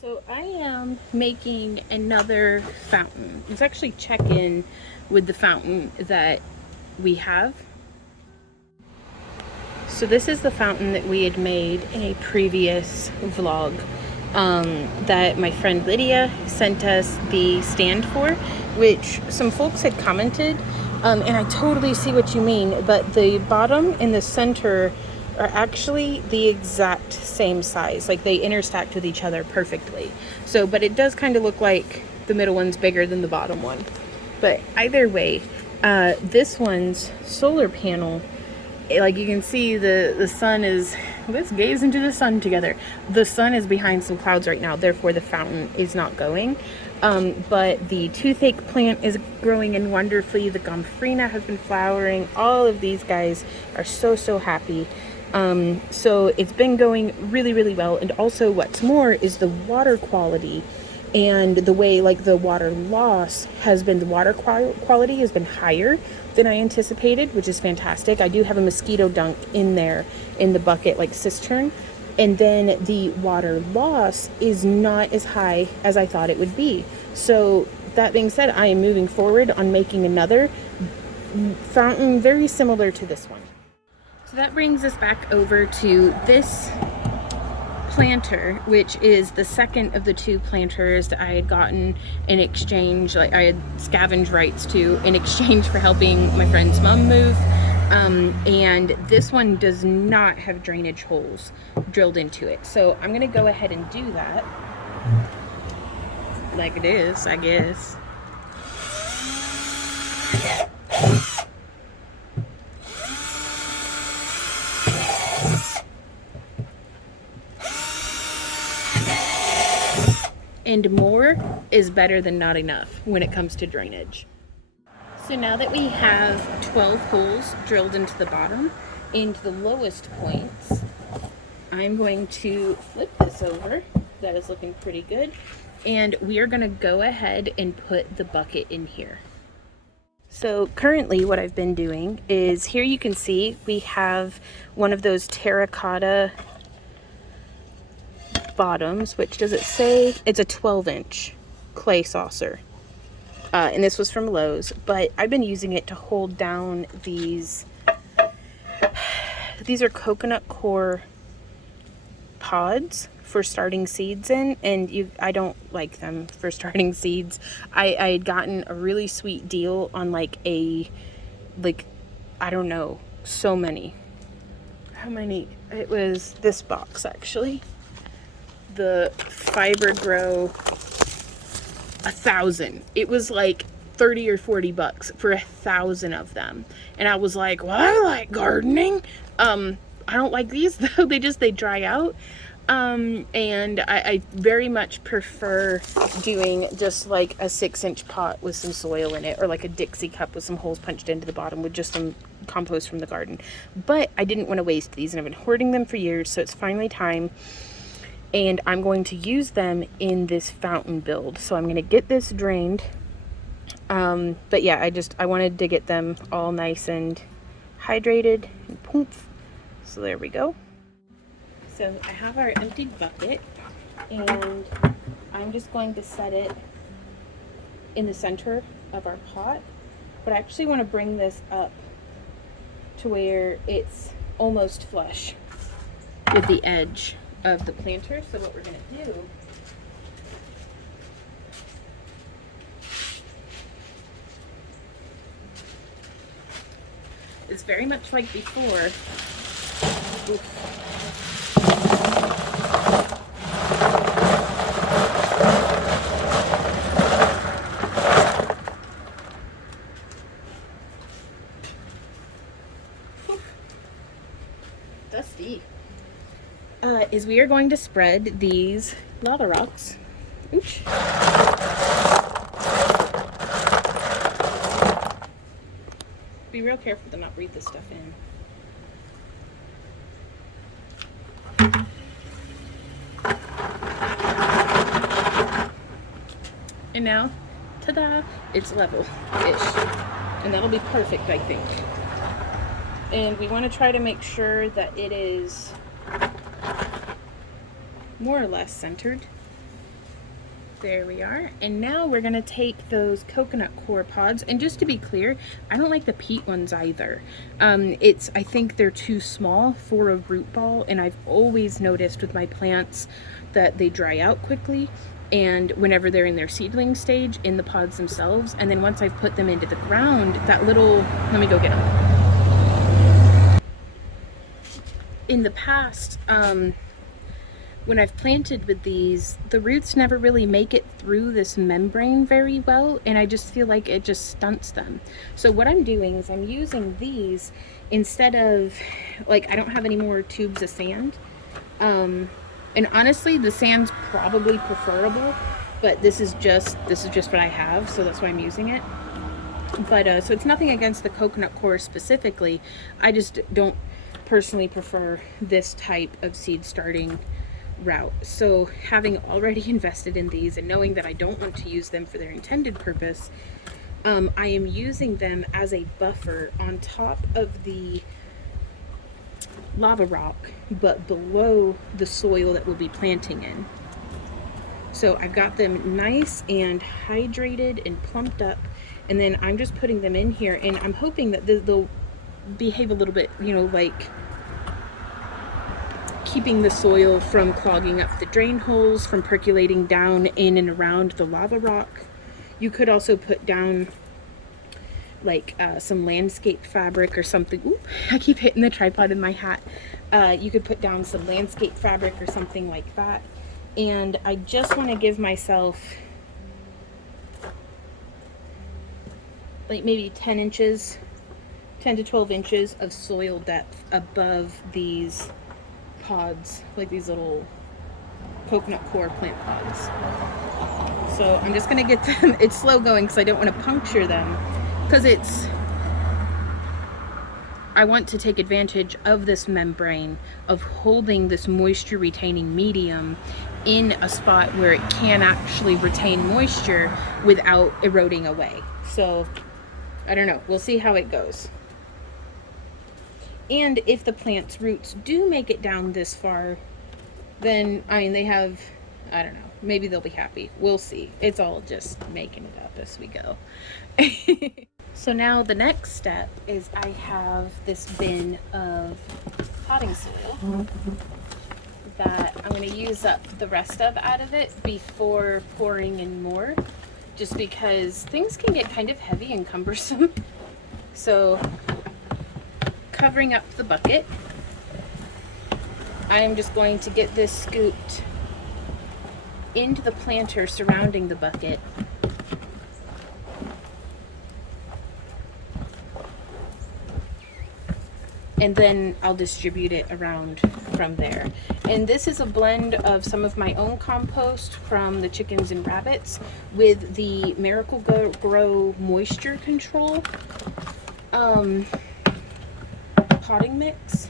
So I am making another fountain. Let's actually check in with the fountain that we have. So this is the fountain that we had made in a previous vlog that my friend Lydia sent us the stand for, which some folks had commented, and I totally see what you mean, but the bottom and the center are actually the exact same size. Like they interstacked with each other perfectly. So, but it does kind of look like the middle one's bigger than the bottom one. But either way, this one's solar panel, like you can see the sun is, let's gaze into the sun together. The sun is behind some clouds right now, therefore the fountain is not going. But the toothache plant is growing in wonderfully. The gomphrena has been flowering. All of these guys are so happy. So it's been going really well. And also what's more is the water quality and the way like the water loss has been, the water quality has been higher than I anticipated, which is fantastic. I do have a mosquito dunk in there in the bucket, like cistern. And then the water loss is not as high as I thought it would be. So that being said, I am moving forward on making another fountain very similar to this one. So that brings us back over to this planter, which is the second of the two planters that I had gotten in exchange, like I had scavenged rights to in exchange for helping my friend's mom move. And this one does not have drainage holes drilled into it. So I'm gonna go ahead and do that like it is, I guess. And more is better than not enough when it comes to drainage. So now that we have 12 holes drilled into the bottom, into the lowest points, I'm going to flip this over. That is looking pretty good. And we are going to go ahead and put the bucket in here. So currently what I've been doing is, here you can see we have one of those terracotta bottoms, which does it say? It's a 12-inch clay saucer. And this was from Lowe's, but I've been using it to hold down these are coconut core pods for starting seeds in, and I don't like them for starting seeds. I had gotten a really sweet deal on I don't know, so many. How many? It was this box actually. The Fiber Grow 1,000. It was like 30 or 40 bucks for 1,000 of them. And I was like, well, I like gardening. I don't like these though. They dry out. And I very much prefer doing just like a 6-inch pot with some soil in it, or like a Dixie cup with some holes punched into the bottom with just some compost from the garden. But I didn't want to waste these, and I've been hoarding them for years, so it's finally time. And I'm going to use them in this fountain build. So I'm going to get this drained. But yeah, I wanted to get them all nice and hydrated and poof. So there we go. So I have our emptied bucket, and I'm just going to set it in the center of our pot. But I actually want to bring this up to where it's almost flush with the edge of the planter. So what we're going to do is very much like before. Oof. Dusty. Is we are going to spread these lava rocks. Oops. Be real careful to not breathe this stuff in. And now, ta-da, it's level-ish. And that'll be perfect, I think. And we want to try to make sure that it is more or less centered. There we are. And now we're gonna take those coconut core pods, and just to be clear, I don't like the peat ones either. I think they're too small for a root ball, and I've always noticed with my plants that they dry out quickly, and whenever they're in their seedling stage in the pods themselves, and then once I've put them into the ground, that little, let me go get them. In the past, when I've planted with these, the roots never really make it through this membrane very well, and I just feel like it just stunts them. So what I'm doing is I'm using these instead of, like, I don't have any more tubes of sand. And honestly, the sand's probably preferable, but this is just what I have, so that's why I'm using it. But so it's nothing against the coconut core specifically. I just don't personally prefer this type of seed starting route. So having already invested in these and knowing that I don't want to use them for their intended purpose, I am using them as a buffer on top of the lava rock, but below the soil that we'll be planting in. So I've got them nice and hydrated and plumped up, and then I'm just putting them in here, and I'm hoping that they'll behave a little bit, you know, like keeping the soil from clogging up the drain holes, from percolating down in and around the lava rock. You could also put down like some landscape fabric or something. Ooh, I keep hitting the tripod in my hat. You could put down some landscape fabric or something like that. And I just want to give myself like maybe 10 to 12 inches of soil depth above these pods, like these little coconut core plant pods. So I'm just gonna get them, it's slow going because I don't want to puncture them, because I want to take advantage of this membrane, of holding this moisture retaining medium in a spot where it can actually retain moisture without eroding away. So I don't know, we'll see how it goes. And if the plant's roots do make it down this far, then, I mean, they have, I don't know, maybe they'll be happy. We'll see. It's all just making it up as we go. So now the next step is I have this bin of potting soil that I'm going to use up the rest of out of it before pouring in more, just because things can get kind of heavy and cumbersome. So covering up the bucket, I am just going to get this scooped into the planter surrounding the bucket, and then I'll distribute it around from there. And this is a blend of some of my own compost from the chickens and rabbits with the Miracle-Gro moisture control potting mix.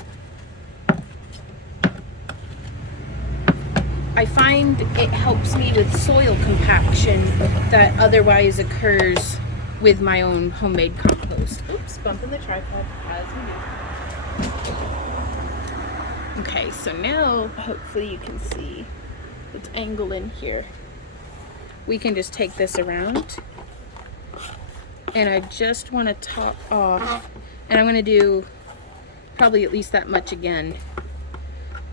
I find it helps me with soil compaction that otherwise occurs with my own homemade compost. Oops, bumping the tripod as we do. Okay, so now hopefully you can see its angle in here. We can just take this around, and I just want to top off, and I'm going to do probably at least that much again,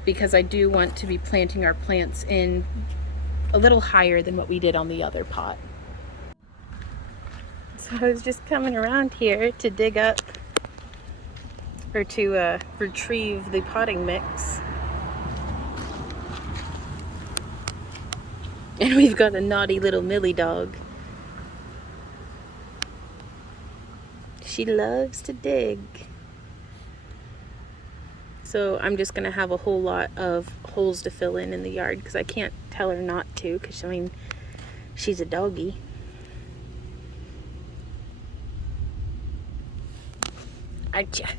because I do want to be planting our plants in a little higher than what we did on the other pot. So I was just coming around here to dig up, or to retrieve the potting mix. And we've got a naughty little Millie dog. She loves to dig. So I'm just gonna have a whole lot of holes to fill in the yard, because I can't tell her not to, because I mean, she's a doggy. Acha.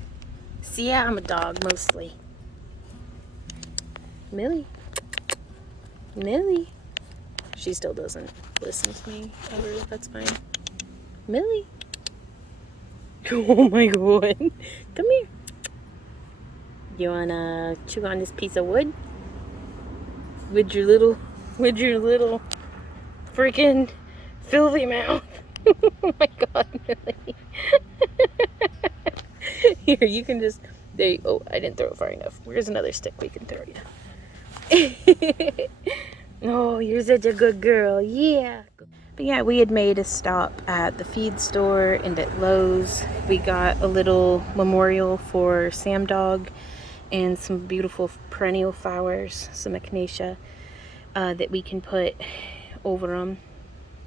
See, yeah, I'm a dog mostly. Millie. Millie. She still doesn't listen to me ever. That's fine. Millie. Oh my god. Come here. You wanna chew on this piece of wood? With your little freaking filthy mouth. Oh my god, Millie. Here, you can just... There you, oh, I didn't throw it far enough. Where's another stick we can throw you? Oh, you're such a good girl. Yeah. But yeah, we had made a stop at the feed store and at Lowe's. We got a little memorial for Sam Dog and some beautiful perennial flowers, some echinacea, that we can put over them,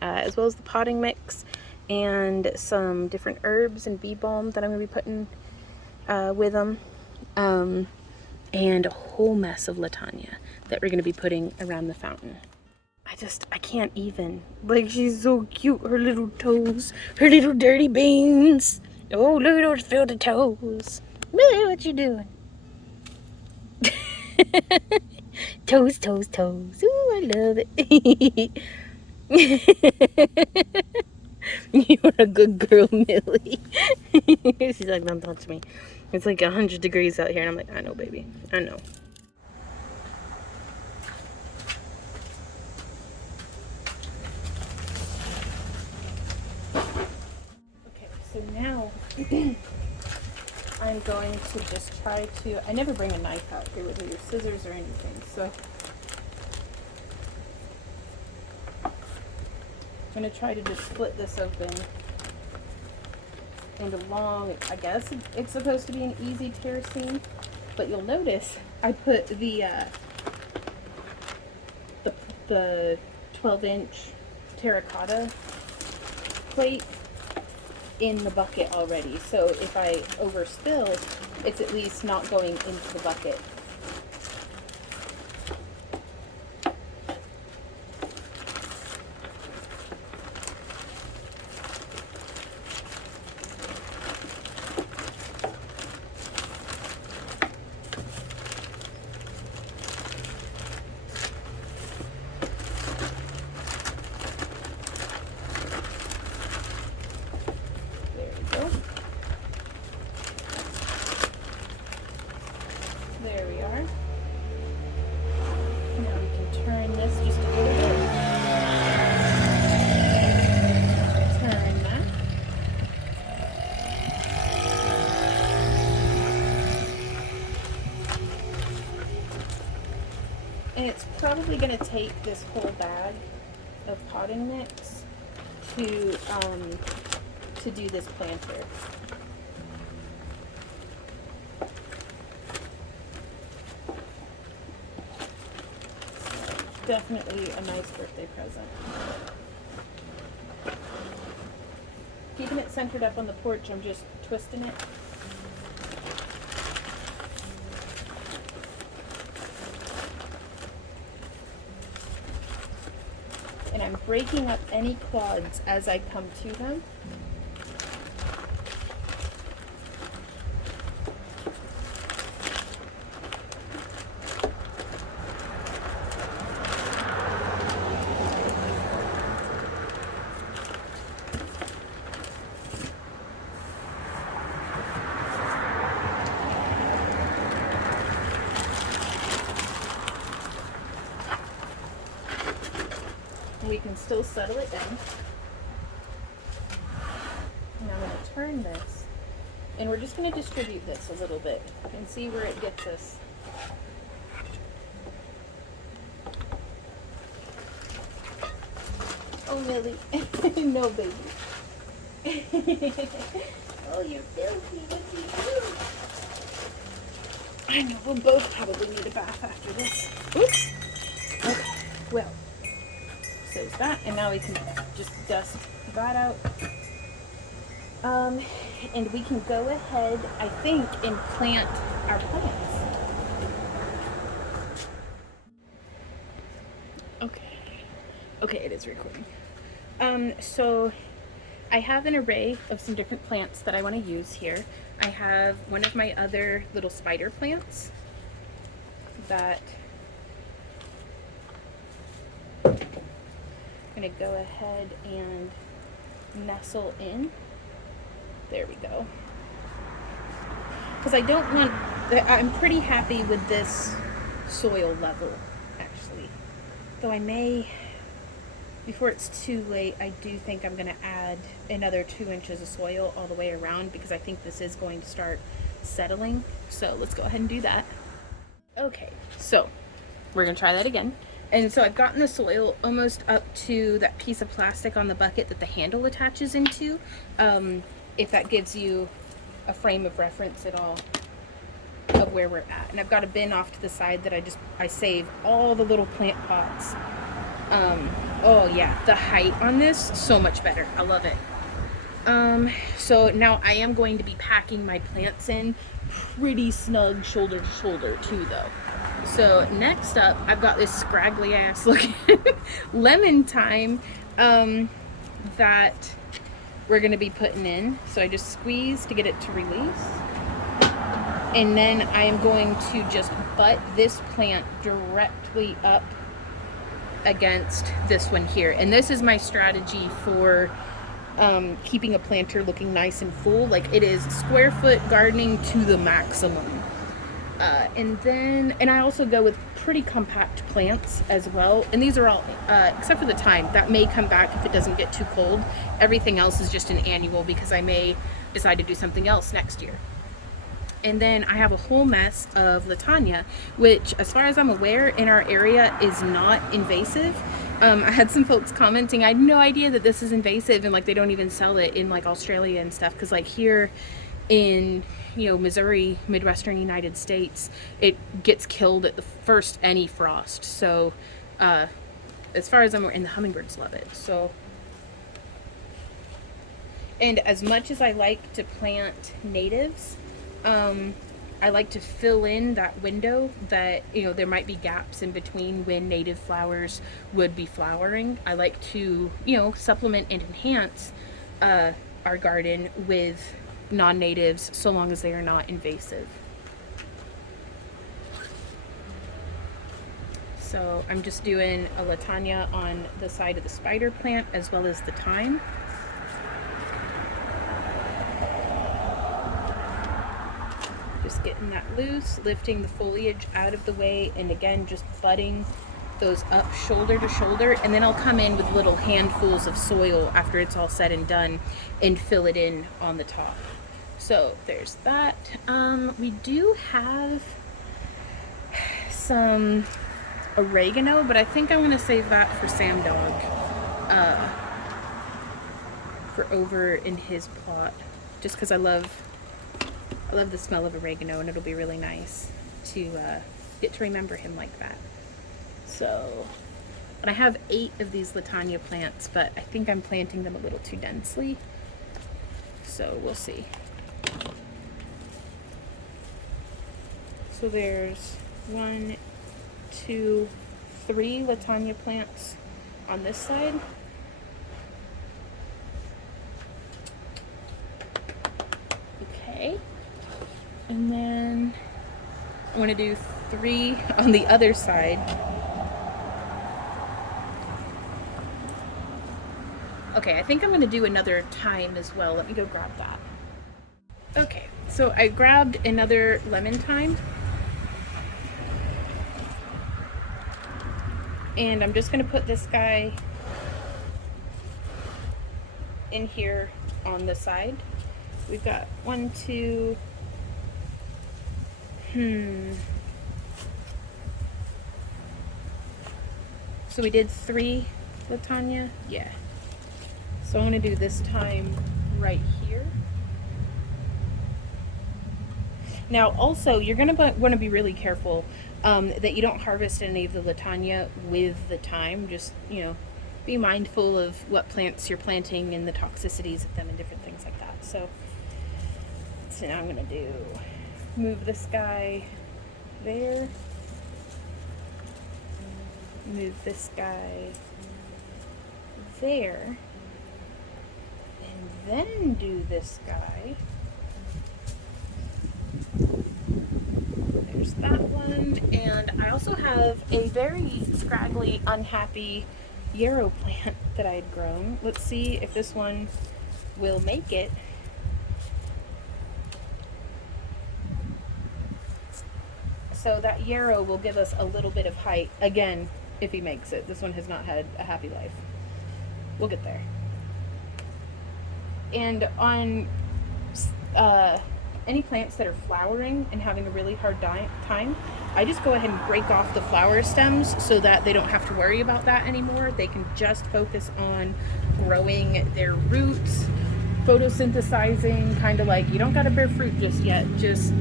as well as the potting mix and some different herbs and bee balm that I'm going to be putting with them, and a whole mess of latanya that we're going to be putting around the fountain. I can't even. Like, she's so cute. Her little toes. Her little dirty beans. Oh, look at those filthy toes. Millie, what you doing? Toes, toes, toes. Ooh, I love it. You're a good girl, Millie. She's like, don't touch me. It's like 100 degrees out here. And I'm like, I know, baby. I know. So now I'm going to just try to, I never bring a knife out here with me or scissors or anything, so I'm going to try to just split this open and along. I guess it's supposed to be an easy tear seam, but you'll notice I put the 12-inch terracotta plate in the bucket already, so if I overspill, it's at least not going into the bucket. There we are. Now we can turn this just a little bit. Turn that. And it's probably going to take this whole bag of potting mix to do this planter. Definitely a nice birthday present. Keeping it centered up on the porch, I'm just twisting it. And I'm breaking up any clods as I come to them. We can still settle it down. Now I'm going to turn this, and we're just going to distribute this a little bit and see where it gets us. Oh, Millie. No, baby. Oh, you're filthy. What do you do? I know, we'll both probably need a bath after this. Oops. Okay, well. So that, and now we can just dust that out. And we can go ahead, I think, and plant our plants. Okay, it is recording. So I have an array of some different plants that I want to use here. I have one of my other little spider plants that I'm going to go ahead and nestle in. There we go. Because I don't want, I'm pretty happy with this soil level, actually. Though I may before it's too late, I do think I'm going to add another 2 inches of soil all the way around because I think this is going to start settling. So let's go ahead and do that. Okay, so we're going to try that again. And so I've gotten the soil almost up to that piece of plastic on the bucket that the handle attaches into. If that gives you a frame of reference at all of where we're at. And I've got a bin off to the side that I save all the little plant pots. Oh yeah, the height on this, so much better. I love it. So now I am going to be packing my plants in pretty snug shoulder to shoulder too though. So next up, I've got this scraggly ass looking lemon thyme that we're going to be putting in. So I just squeeze to get it to release. And then I am going to just butt this plant directly up against this one here. And this is my strategy for keeping a planter looking nice and full. Like, it is square foot gardening to the maximum. And I also go with pretty compact plants as well. And these are all, except for the thyme, that may come back if it doesn't get too cold. Everything else is just an annual because I may decide to do something else next year. And then I have a whole mess of Latanya, which, as far as I'm aware, in our area is not invasive. I had some folks commenting, I had no idea that this is invasive, and like they don't even sell it in like Australia and stuff, because like here in, you know, Missouri, Midwestern United States, it gets killed at the first any frost. So as far as I'm aware, and the hummingbirds love it. So, and as much as I like to plant natives, I like to fill in that window that, you know, there might be gaps in between when native flowers would be flowering. I like to, you know, supplement and enhance our garden with non-natives so long as they are not invasive. So I'm just doing a Latanya on the side of the spider plant as well as the thyme. Just getting that loose, lifting the foliage out of the way, and again just budding those up shoulder to shoulder, and then I'll come in with little handfuls of soil after it's all said and done and fill it in on the top. So there's that. We do have some oregano, but I think I'm going to save that for Sam Dog for over in his plot, just because I love the smell of oregano, and it'll be really nice to get to remember him like that. So, but I have 8 of these Latanya plants, but I think I'm planting them a little too densely. So we'll see. So there's 1, 2, 3 Latanya plants on this side. Okay. And then I want to do 3 on the other side. Okay, I think I'm going to do another thyme as well. Let me go grab that. Okay, so I grabbed another lemon thyme. And I'm just going to put this guy in here on the side. We've got 1, 2... So we did 3 Latanya? Yeah. So I'm going to do this thyme right here. Now also, you're going to want to be really careful that you don't harvest any of the Latanya with the thyme. Just, you know, be mindful of what plants you're planting and the toxicities of them and different things like that. So now I'm going to move this guy there. Move this guy there. And then do this guy. There's that one. And I also have a very scraggly, unhappy yarrow plant that I had grown. Let's see if this one will make it. So that yarrow will give us a little bit of height. Again, if he makes it. This one has not had a happy life. We'll get there. And on any plants that are flowering and having a really hard time, I just go ahead and break off the flower stems so that they don't have to worry about that anymore. They can just focus on growing their roots, photosynthesizing, kind of like you don't got to bear fruit just yet. Just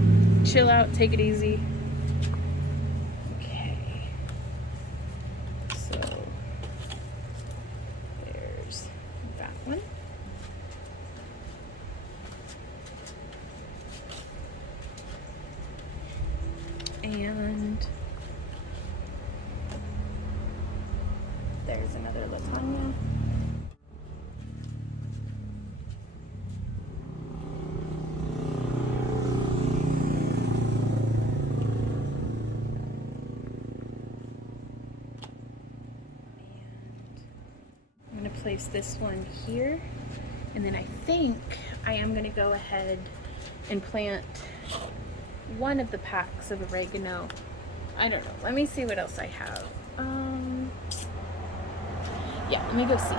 chill out, take it easy. Okay. So there's that one. And there's another lasagna. I'm going to place this one here, and then I think I am going to go ahead and plant one of the packs of oregano. I don't know. Let me see what else I have. Yeah, let me go see.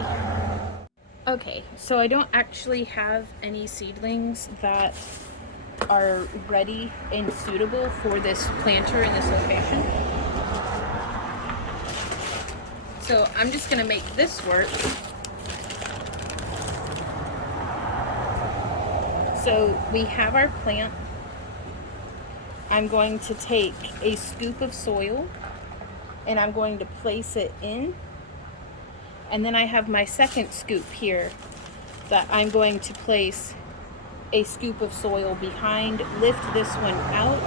Okay, so I don't actually have any seedlings that are ready and suitable for this planter in this location. So I'm just gonna make this work. So we have our plant. I'm going to take a scoop of soil and I'm going to place it in. And then I have my second scoop here that I'm going to place a scoop of soil behind, lift this one out,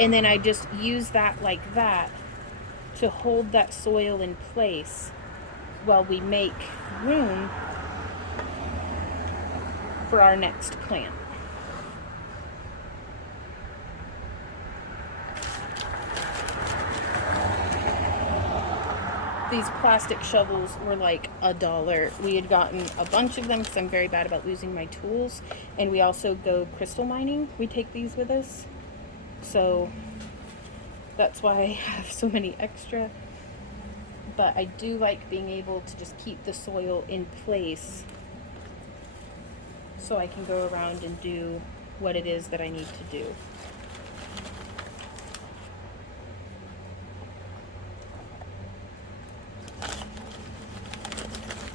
and then I just use that like that to hold that soil in place while we make room for our next plant. These plastic shovels were like $1. We had gotten a bunch of them because I'm very bad about losing my tools. And we also go crystal mining. We take these with us. So that's why I have so many extra. But I do like being able to just keep the soil in place so I can go around and do what it is that I need to do.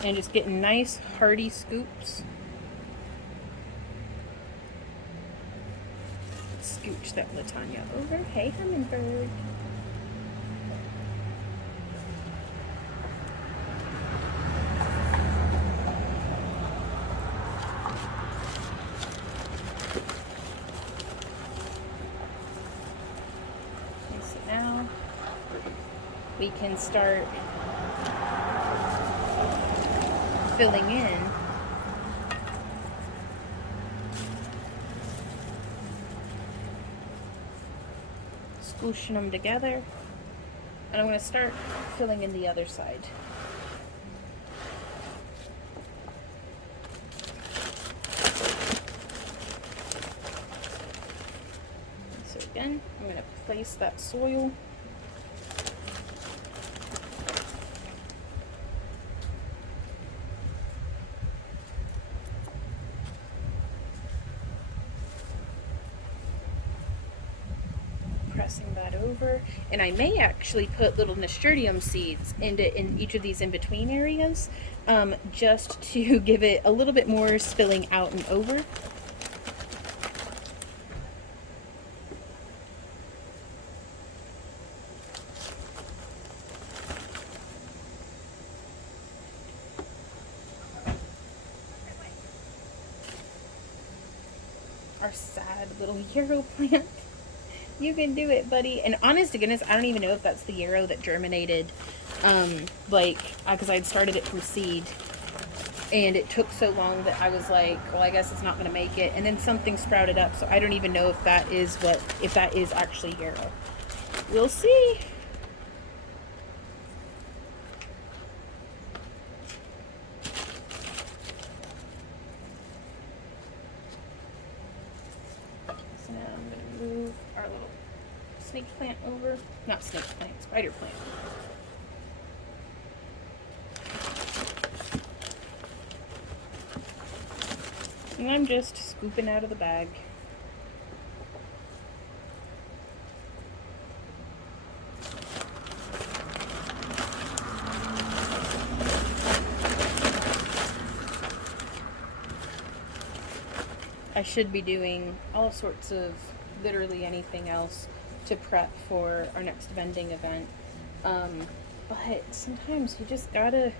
And just getting nice hearty scoops. Scooch that Latanya over. Hey, hummingbird. Okay, so now we can start filling in. Squooshing them together. And I'm going to start filling in the other side. So again, I'm going to place that soil. Pressing that over, and I may actually put little nasturtium seeds in each of these in-between areas, just to give it a little bit more spilling out and over. Our sad little yarrow plant. You can do it, buddy. And honest to goodness, I don't even know if that's the yarrow that germinated, because I'd started it from seed, and it took so long that I was like, well, I guess it's not going to make it. And then something sprouted up, so I don't even know if that is actually yarrow. We'll see. So now I'm going to move our little snake plant over. Not snake plant, spider plant. And I'm just scooping out of the bag. I should be doing all sorts of literally anything else to prep for our next vending event. But sometimes you just gotta,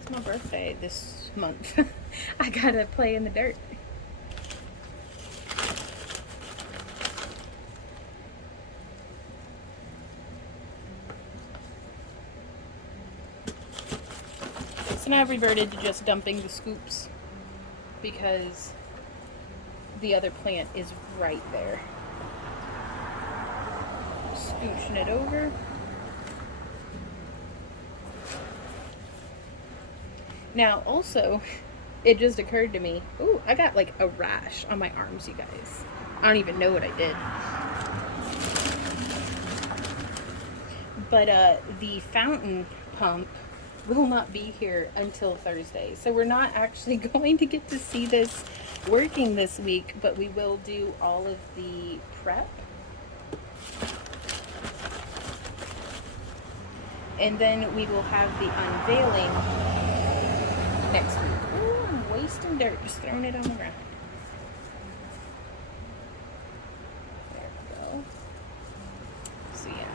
it's my birthday this month. I gotta play in the dirt. So now I've reverted to just dumping the scoops because the other plant is right there. Scooching it over. Now also, it just occurred to me, ooh, I got like a rash on my arms, you guys. I don't even know what I did. But the fountain pump will not be here until Thursday. So we're not actually going to get to see this working this week, but we will do all of the prep. And then we will have the unveiling next week. Ooh, I'm wasting dirt, just throwing it on the ground. There we go. So yeah.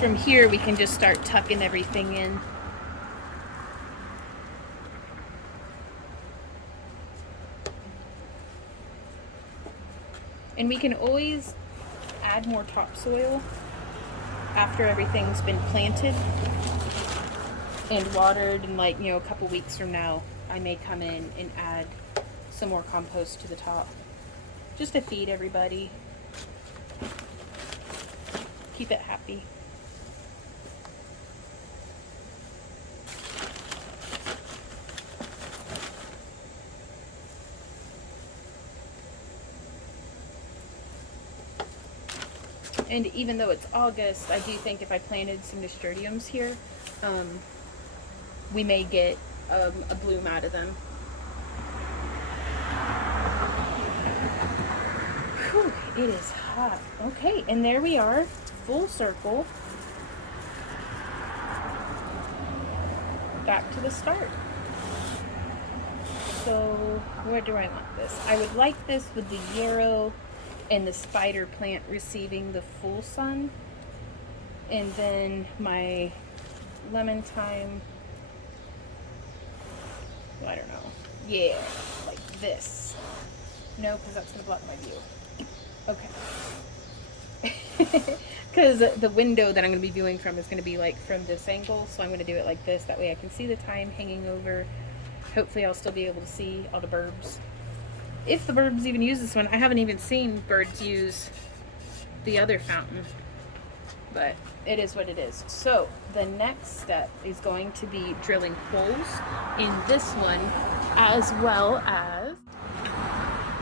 From here we can just start tucking everything in. And we can always add more topsoil after everything's been planted and watered, and like, you know, a couple weeks from now I may come in and add some more compost to the top just to feed everybody, keep it happy. And even though it's August, I do think if I planted some nasturtiums here, we may get a bloom out of them. Whew, it is hot. Okay, and there we are, full circle. Back to the start. So, where do I want this? I would like this with the yarrow and the spider plant receiving the full sun, and then my lemon thyme, well, I don't know, yeah, like this. No, because that's gonna block my view. Okay. Because the window that I'm gonna be viewing from is gonna be like from this angle, so I'm gonna do it like this, that way I can see the thyme hanging over. Hopefully I'll still be able to see all the burbs. If the birds even use this one. I haven't even seen birds use the other fountain, but it is what it is. So the next step is going to be drilling holes in this one, as well as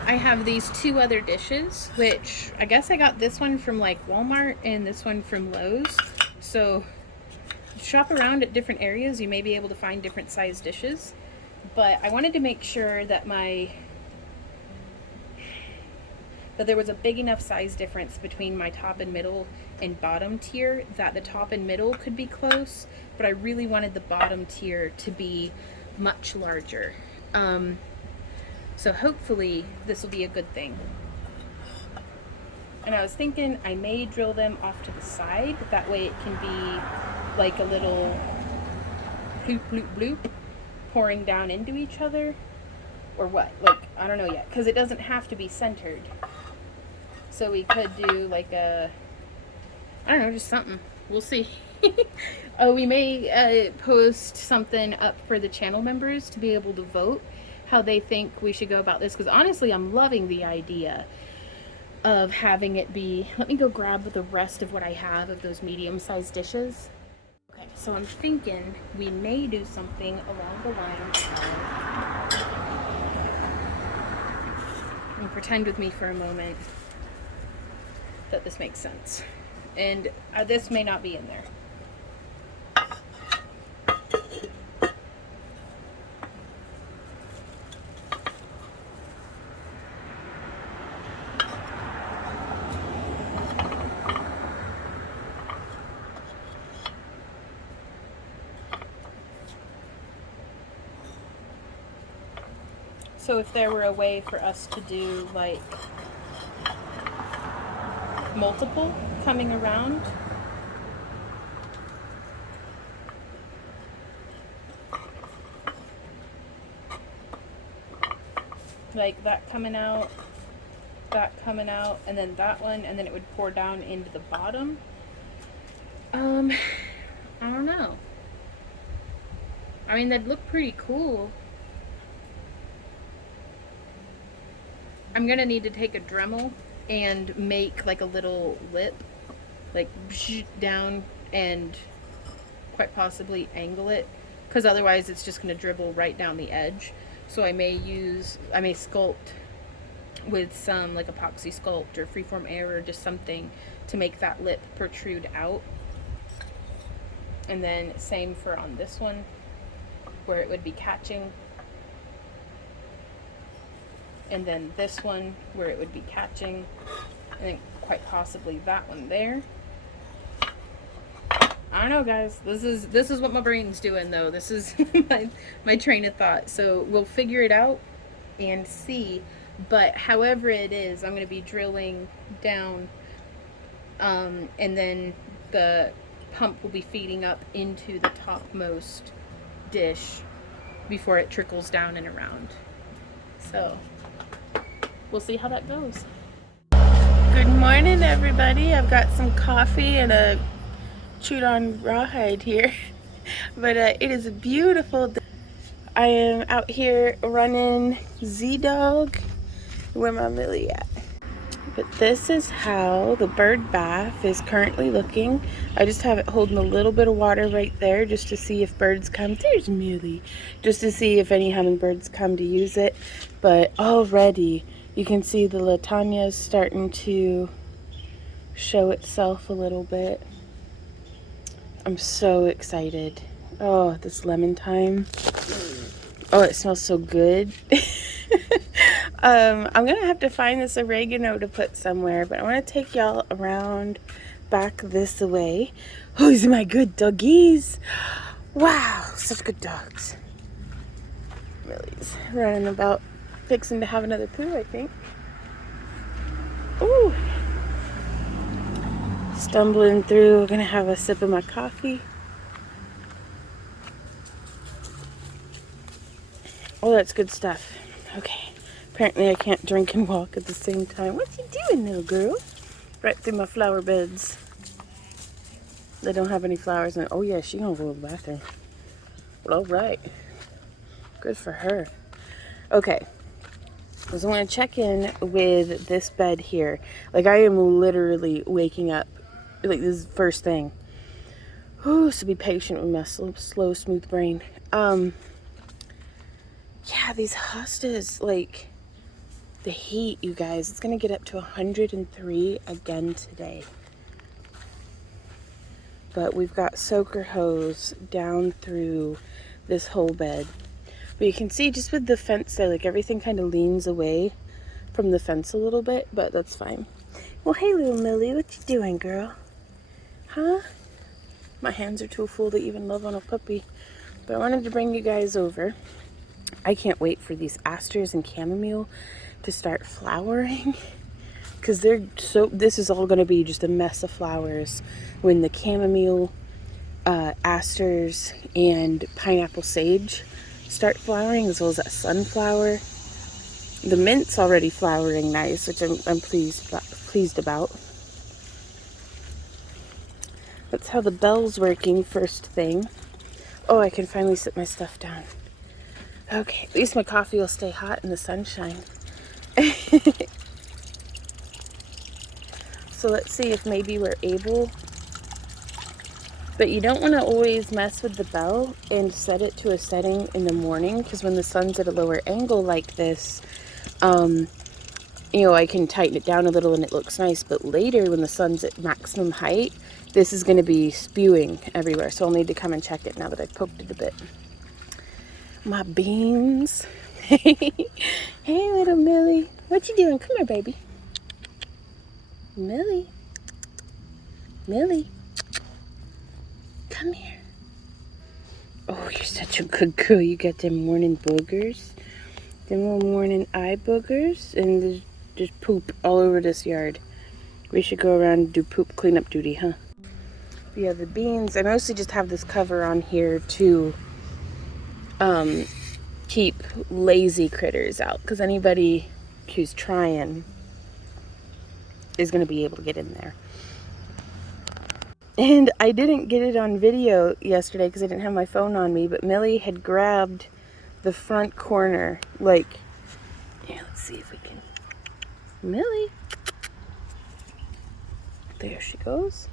I have these two other dishes, which I guess I got this one from like Walmart and this one from Lowe's. So shop around at different areas, you may be able to find different size dishes, but I wanted to make sure that that there was a big enough size difference between my top and middle and bottom tier that the top and middle could be close, but I really wanted the bottom tier to be much larger. So hopefully this will be a good thing. And I was thinking I may drill them off to the side, that way it can be like a little bloop bloop bloop pouring down into each other, or what, like, I don't know yet, because it doesn't have to be centered. So we could do like a, I don't know, just something. We'll see. Oh, we may post something up for the channel members to be able to vote how they think we should go about this. Because honestly, I'm loving the idea of having it be, let me go grab the rest of what I have of those medium-sized dishes. Okay, so I'm thinking we may do something along the lines of, and pretend with me for a moment that this makes sense, and this may not be in there. So if there were a way for us to do like multiple coming around. Like that coming out, and then that one, and then it would pour down into the bottom. I don't know. I mean, that'd look pretty cool. I'm gonna need to take a Dremel and make like a little lip, like down, and quite possibly angle it, because otherwise it's just gonna dribble right down the edge. So I may sculpt with some like epoxy sculpt or freeform air or just something to make that lip protrude out. And then same for on this one where it would be catching. And then this one where it would be catching. And then quite possibly that one there. I don't know, guys. This is what my brain's doing though. This is my train of thought. So we'll figure it out and see. But however it is, I'm going to be drilling down, and then the pump will be feeding up into the topmost dish before it trickles down and around. So we'll see how that goes. Good morning, everybody. I've got some coffee and a chewed on rawhide here, but it is a beautiful day. I am out here running Z-Dog. Where my Millie at? But this is how the bird bath is currently looking. I just have it holding a little bit of water right there just to see if birds come. There's Millie. Just to see if any hummingbirds come to use it. But already you can see the Latanya is starting to show itself a little bit. I'm so excited. Oh, this lemon thyme. Oh, it smells so good. I'm gonna have to find this oregano to put somewhere, but I want to take y'all around back this way. Oh, these are my good doggies. Wow, such good dogs. Millie's running about, fixing to have another poo, I think. Ooh. Stumbling through, gonna have a sip of my coffee. Oh, that's good stuff. Okay. Apparently I can't drink and walk at the same time. What you doing, little girl? Right through my flower beds. They don't have any flowers in it. Oh yeah, she gonna go to the bathroom. Well, all right. Good for her. Okay. So I'm gonna check in with this bed here. Like, I am literally waking up. Like, this is the first thing. Ooh, so be patient with my slow, smooth brain. Yeah, these hostas, like, the heat, you guys, it's gonna get up to 103 again today. But we've got soaker hose down through this whole bed. But you can see just with the fence there, like, everything kind of leans away from the fence a little bit, but that's fine. Well, hey, little Millie, what you doing, girl? Huh? My hands are too full to even love on a puppy. But I wanted to bring you guys over. I can't wait for these asters and chamomile to start flowering, because this is all going to be just a mess of flowers when the chamomile, asters, and pineapple sage start flowering, as well as that sunflower. The mint's already flowering nice, which I'm pleased about. That's how the bell's working first thing. Oh, I can finally sit my stuff down. Okay, at least my coffee will stay hot in the sunshine. So let's see if maybe we're able. But you don't want to always mess with the bell and set it to a setting in the morning, because when the sun's at a lower angle like this, you know, I can tighten it down a little and it looks nice. But later, when the sun's at maximum height, this is going to be spewing everywhere. So I'll need to come and check it now that I've poked it a bit. My beans. Hey, little Millie. What you doing? Come here, baby. Millie. Millie. Come here. Oh, you're such a good girl. You got them morning boogers. Them little morning eye boogers, and there's just poop all over this yard. We should go around and do poop cleanup duty, huh? But yeah, the beans, I mostly just have this cover on here to keep lazy critters out, because anybody who's trying is going to be able to get in there. And I didn't get it on video yesterday because I didn't have my phone on me, but Millie had grabbed the front corner, like, yeah, let's see if we can, Millie, there she goes.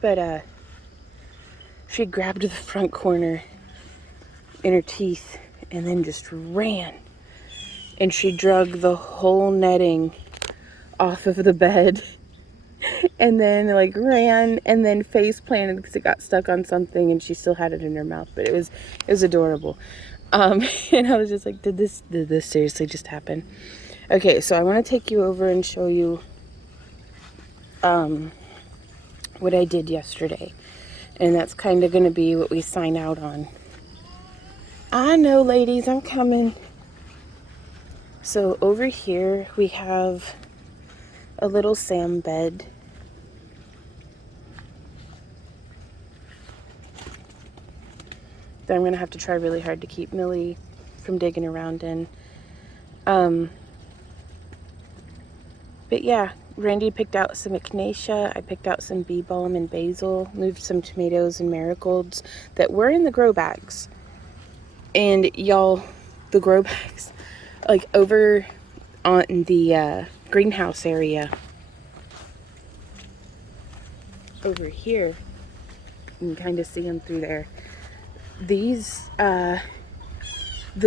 But she grabbed the front corner in her teeth and then just ran, and she drug the whole netting off of the bed and then like ran and then face planted because it got stuck on something, and she still had it in her mouth. But it was adorable. And I was just like, did this seriously just happen? Okay, so I want to take you over and show you what I did yesterday, and that's kind of going to be what we sign out on. I know, ladies, I'm coming. So over here we have a little Sam bed. That I'm going to have to try really hard to keep Millie from digging around in. But yeah, Randy picked out some echinacea. I picked out some bee balm and basil. Moved some tomatoes and marigolds that were in the grow bags. And y'all, the grow bags, like over on the greenhouse area over here, you can kind of see them through there. These, the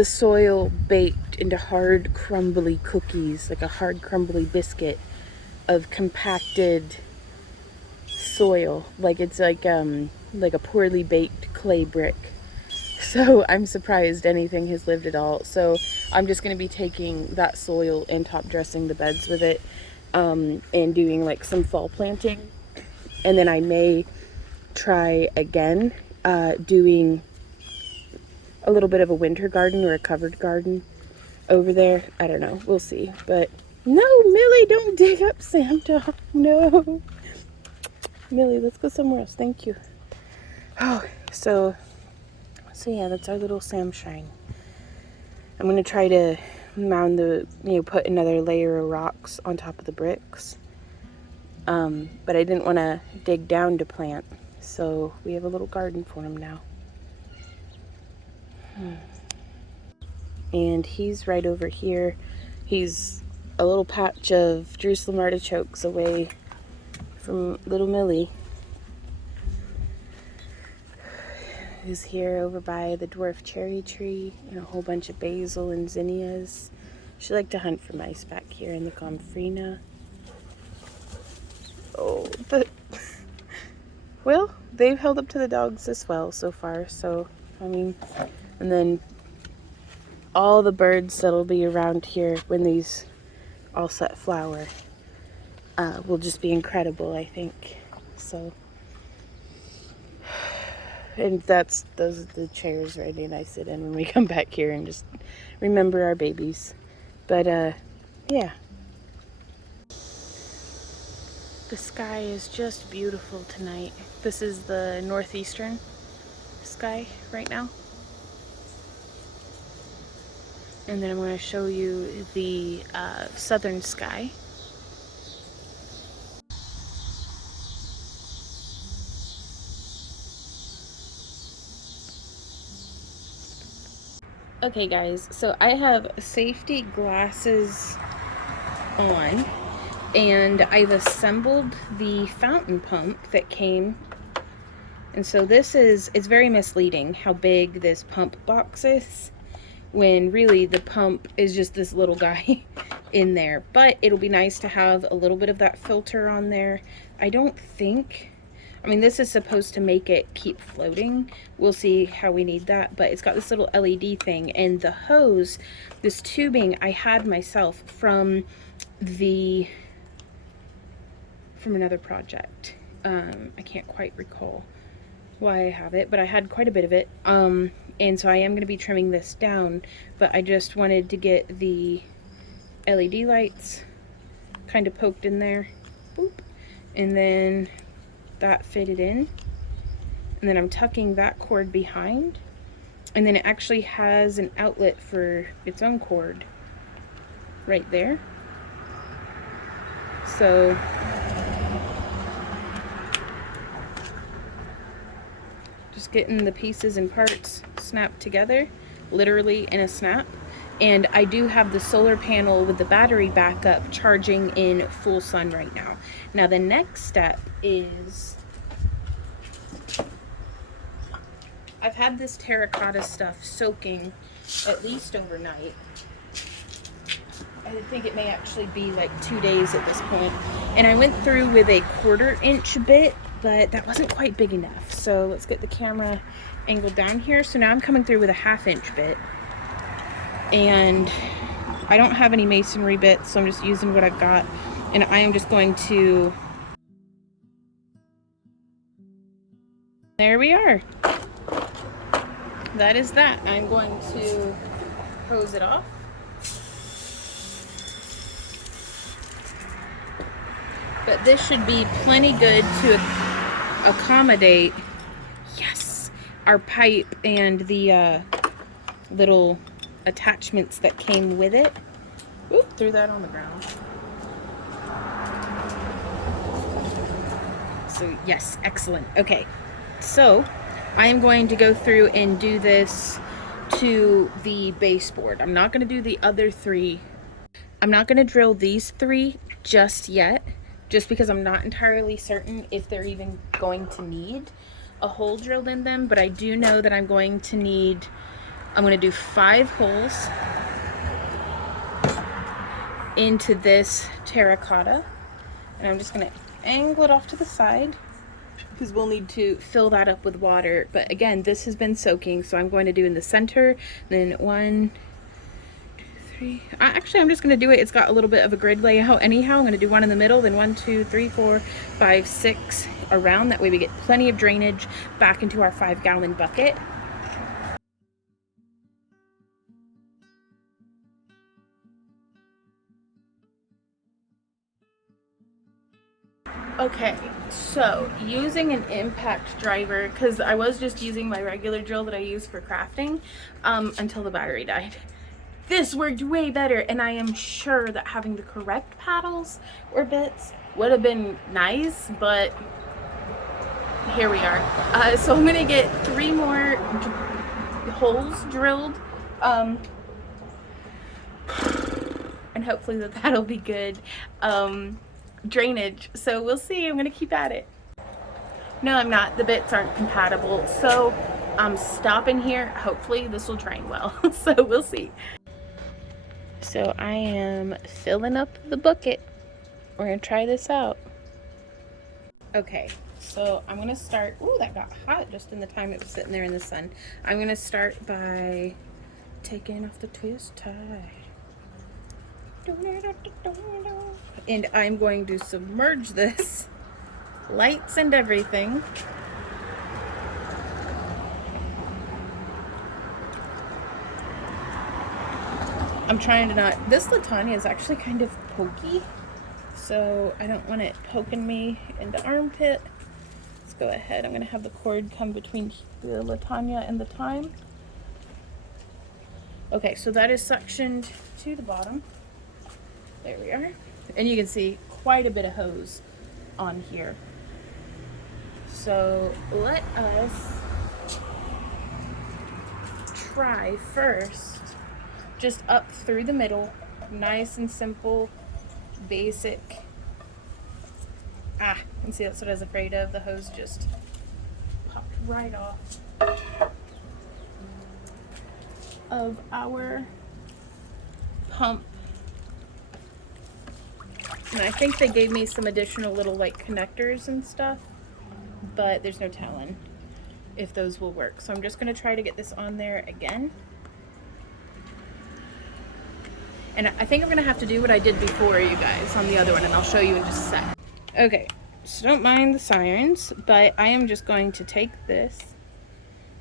soil baked into hard crumbly cookies, like a hard crumbly biscuit of compacted soil. Like it's like a poorly baked clay brick. So I'm surprised anything has lived at all. So I'm just going to be taking that soil and top dressing the beds with it, and doing like some fall planting. And then I may try again doing a little bit of a winter garden or a covered garden over there. I don't know. We'll see. But no, Millie, don't dig up Santa. No. Millie, let's go somewhere else. Thank you. Oh, so yeah, that's our little Sam shrine. I'm going to try to mound put another layer of rocks on top of the bricks. But I didn't want to dig down to plant. So we have a little garden for him now. And he's right over here. He's a little patch of Jerusalem artichokes away from little Millie. Who's here over by the dwarf cherry tree, and a whole bunch of basil and zinnias. She liked to hunt for mice back here in the gomphrena. Oh, well, they've held up to the dogs as well so far. So, I mean, and then all the birds that'll be around here when these all set flower will just be incredible, I think. So, and those are the chairs Randy and I sit in when we come back here and just remember our babies. But yeah, the sky is just beautiful tonight. This is the northeastern sky right now. And then I'm going to show you the southern sky. Okay guys, so I have safety glasses on, and I've assembled the fountain pump that came. And so it's very misleading how big this pump box is, when really the pump is just this little guy in there. But it'll be nice to have a little bit of that filter on there. I mean, this is supposed to make it keep floating. We'll see how we need that, but it's got this little LED thing, and the hose, this tubing I had myself from another project. I can't quite recall why I have it, but I had quite a bit of it. And so I am going to be trimming this down, but I just wanted to get the LED lights kind of poked in there. Boop. And then that fitted in. And then I'm tucking that cord behind. And then it actually has an outlet for its own cord right there. So just getting the pieces and parts snapped together, literally in a snap. And I do have the solar panel with the battery backup charging in full sun right now. Now the next step is, I've had this terracotta stuff soaking at least overnight. I think it may actually be like 2 days at this point. And I went through with a 1/4 inch bit, but that wasn't quite big enough. So let's get the camera angled down here. So now I'm coming through with a 1/2 inch bit. And I don't have any masonry bits, so I'm just using what I've got. And I am just going to, there we are. That is that. I'm going to hose it off. But this should be plenty good to accommodate, yes, our pipe and the little attachments that came with it. Oop, threw that on the ground. So yes, excellent. Okay, so I am going to go through and do this to the baseboard. I'm not going to do the other 3. I'm not going to drill these 3 just yet, just because I'm not entirely certain if they're even going to need a hole drilled in them. But I do know that I'm going to do 5 holes into this terracotta. And I'm just going to angle it off to the side because we'll need to fill that up with water. But again, this has been soaking, so I'm going to do in the center, then 1, 2, 3. Actually, I'm just going to do it. It's got a little bit of a grid layout anyhow. I'm going to do 1 in the middle, then 1, 2, 3, 4, 5, 6 around. That way we get plenty of drainage back into our 5-gallon bucket. Okay, so using an impact driver, because I was just using my regular drill that I use for crafting until the battery died. This worked way better, and I am sure that having the correct paddles or bits would have been nice, but here we are. So I'm gonna get 3 more holes drilled, and hopefully that'll be good. Drainage, so we'll see. I'm gonna keep at it. No, I'm not. The bits aren't compatible, so I'm stopping here. Hopefully this will drain well. So we'll see. So I am filling up the bucket. We're gonna try this out. Okay, so I'm gonna start. Ooh, that got hot just in the time it was sitting there in the sun. I'm gonna start by taking off the twist tie. And I'm going to submerge this, lights and everything. I'm trying to not, this Latanya is actually kind of pokey, so I don't want it poking me in the armpit. Let's go ahead. I'm going to have the cord come between the Latanya and the Thyme. Okay, so that is suctioned to the bottom. There we are. And you can see quite a bit of hose on here. So let us try first just up through the middle. Nice and simple, basic. You can see that's what I was afraid of. The hose just popped right off of our pump. And I think they gave me some additional little like connectors and stuff, but there's no telling if those will work. So I'm just gonna try to get this on there again. And I think I'm gonna have to do what I did before, you guys, on the other one, and I'll show you in just a sec. Okay, so don't mind the sirens, but I am just going to take this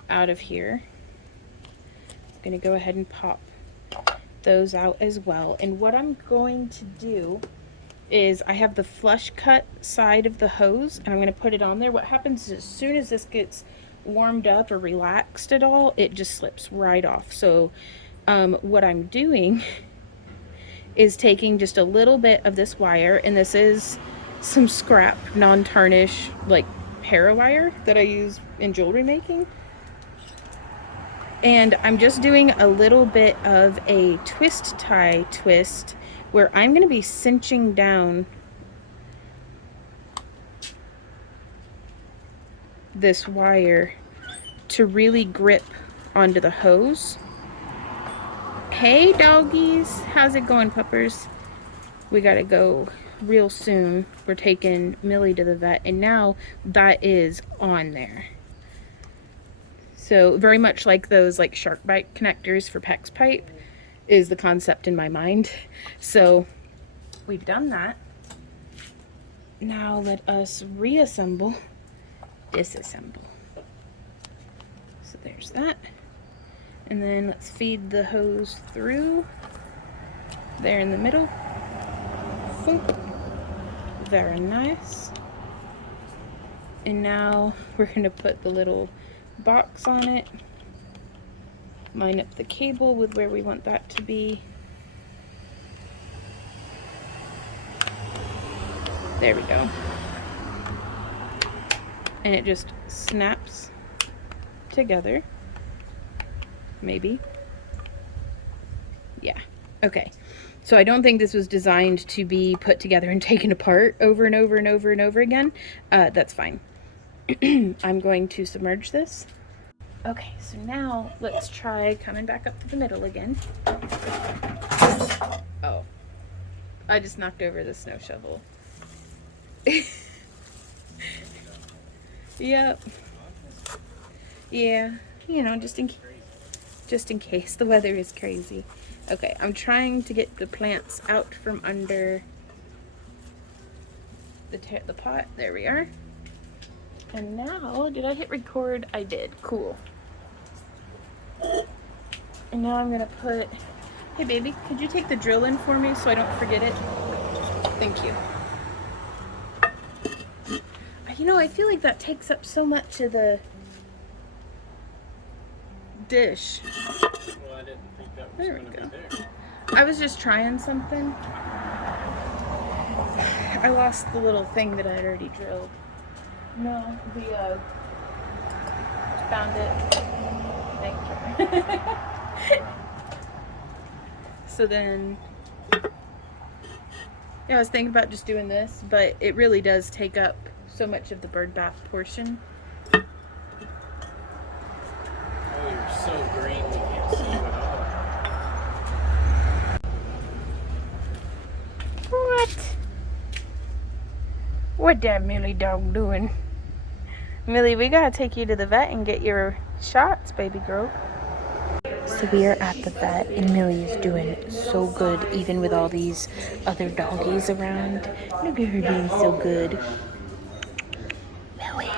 out of here I'm going to go ahead and pop those out as well. And what I'm going to do is I have the flush cut side of the hose, and I'm going to put it on there. What happens is as soon as this gets warmed up or relaxed at all, it just slips right off. So what I'm doing is taking just a little bit of this wire, and this is some scrap non-tarnish like para wire that I use in jewelry making, and I'm just doing a little bit of a twist tie twist where I'm going to be cinching down this wire to really grip onto the hose. Hey doggies, how's it going, puppers? We gotta go real soon. We're taking Millie to the vet, and now that is on there. So very much like those like shark bite connectors for PEX pipe is the concept in my mind. So we've done that. Now let us reassemble, disassemble. So there's that. And then let's feed the hose through there in the middle. Very nice. And now we're going to put the little box on it, line up the cable with where we want that to be. There we go. And it just snaps together. Maybe. Yeah. Okay. So I don't think this was designed to be put together and taken apart over and over and over and over again. That's fine. I'm going to submerge this. Okay, so now let's try coming back up to the middle again. Oh, I just knocked over the snow shovel. Yep. Yeah, you know, just in case the weather is crazy. Okay, I'm trying to get the plants out from under the pot. There we are. And now, did I hit record? I did. Cool. And now I'm gonna put, hey baby, could you take the drill in for me so I don't forget it? Thank you. You know, I feel like that takes up so much of the dish. Well, I didn't think that was going to be there. I was just trying something. I lost the little thing that I had already drilled. No, found it. Thank you. So then, yeah, I was thinking about just doing this, but it really does take up so much of the bird bath portion. Oh, you're so green we can't see you at all. What? What that Millie dog doing? Millie, we gotta take you to the vet and get your shots, baby girl. So we are at the vet, and Millie is doing so good, even with all these other doggies around. Look at her being so good. Millie.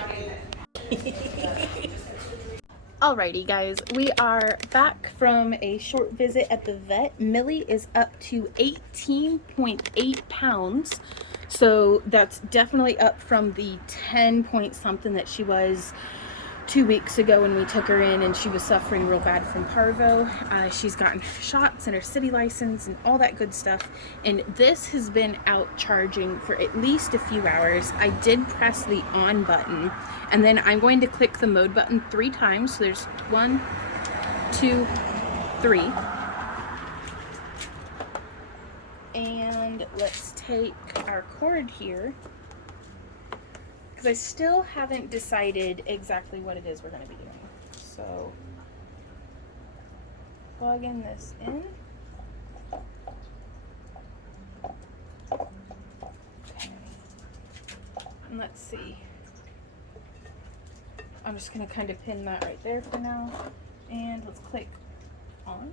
Alrighty guys, we are back from a short visit at the vet. Millie is up to 18.8 pounds. So that's definitely up from the 10 point something that she was 2 weeks ago when we took her in and she was suffering real bad from parvo. She's gotten shots and her city license and all that good stuff. And this has been out charging for at least a few hours. I did press the on button, and then I'm going to click the mode button 3 times. So there's 1, 2, 3. And let's take our cord here, because I still haven't decided exactly what it is we're going to be doing. So plugging this in. Okay. And let's see. I'm just going to kind of pin that right there for now. And let's click on,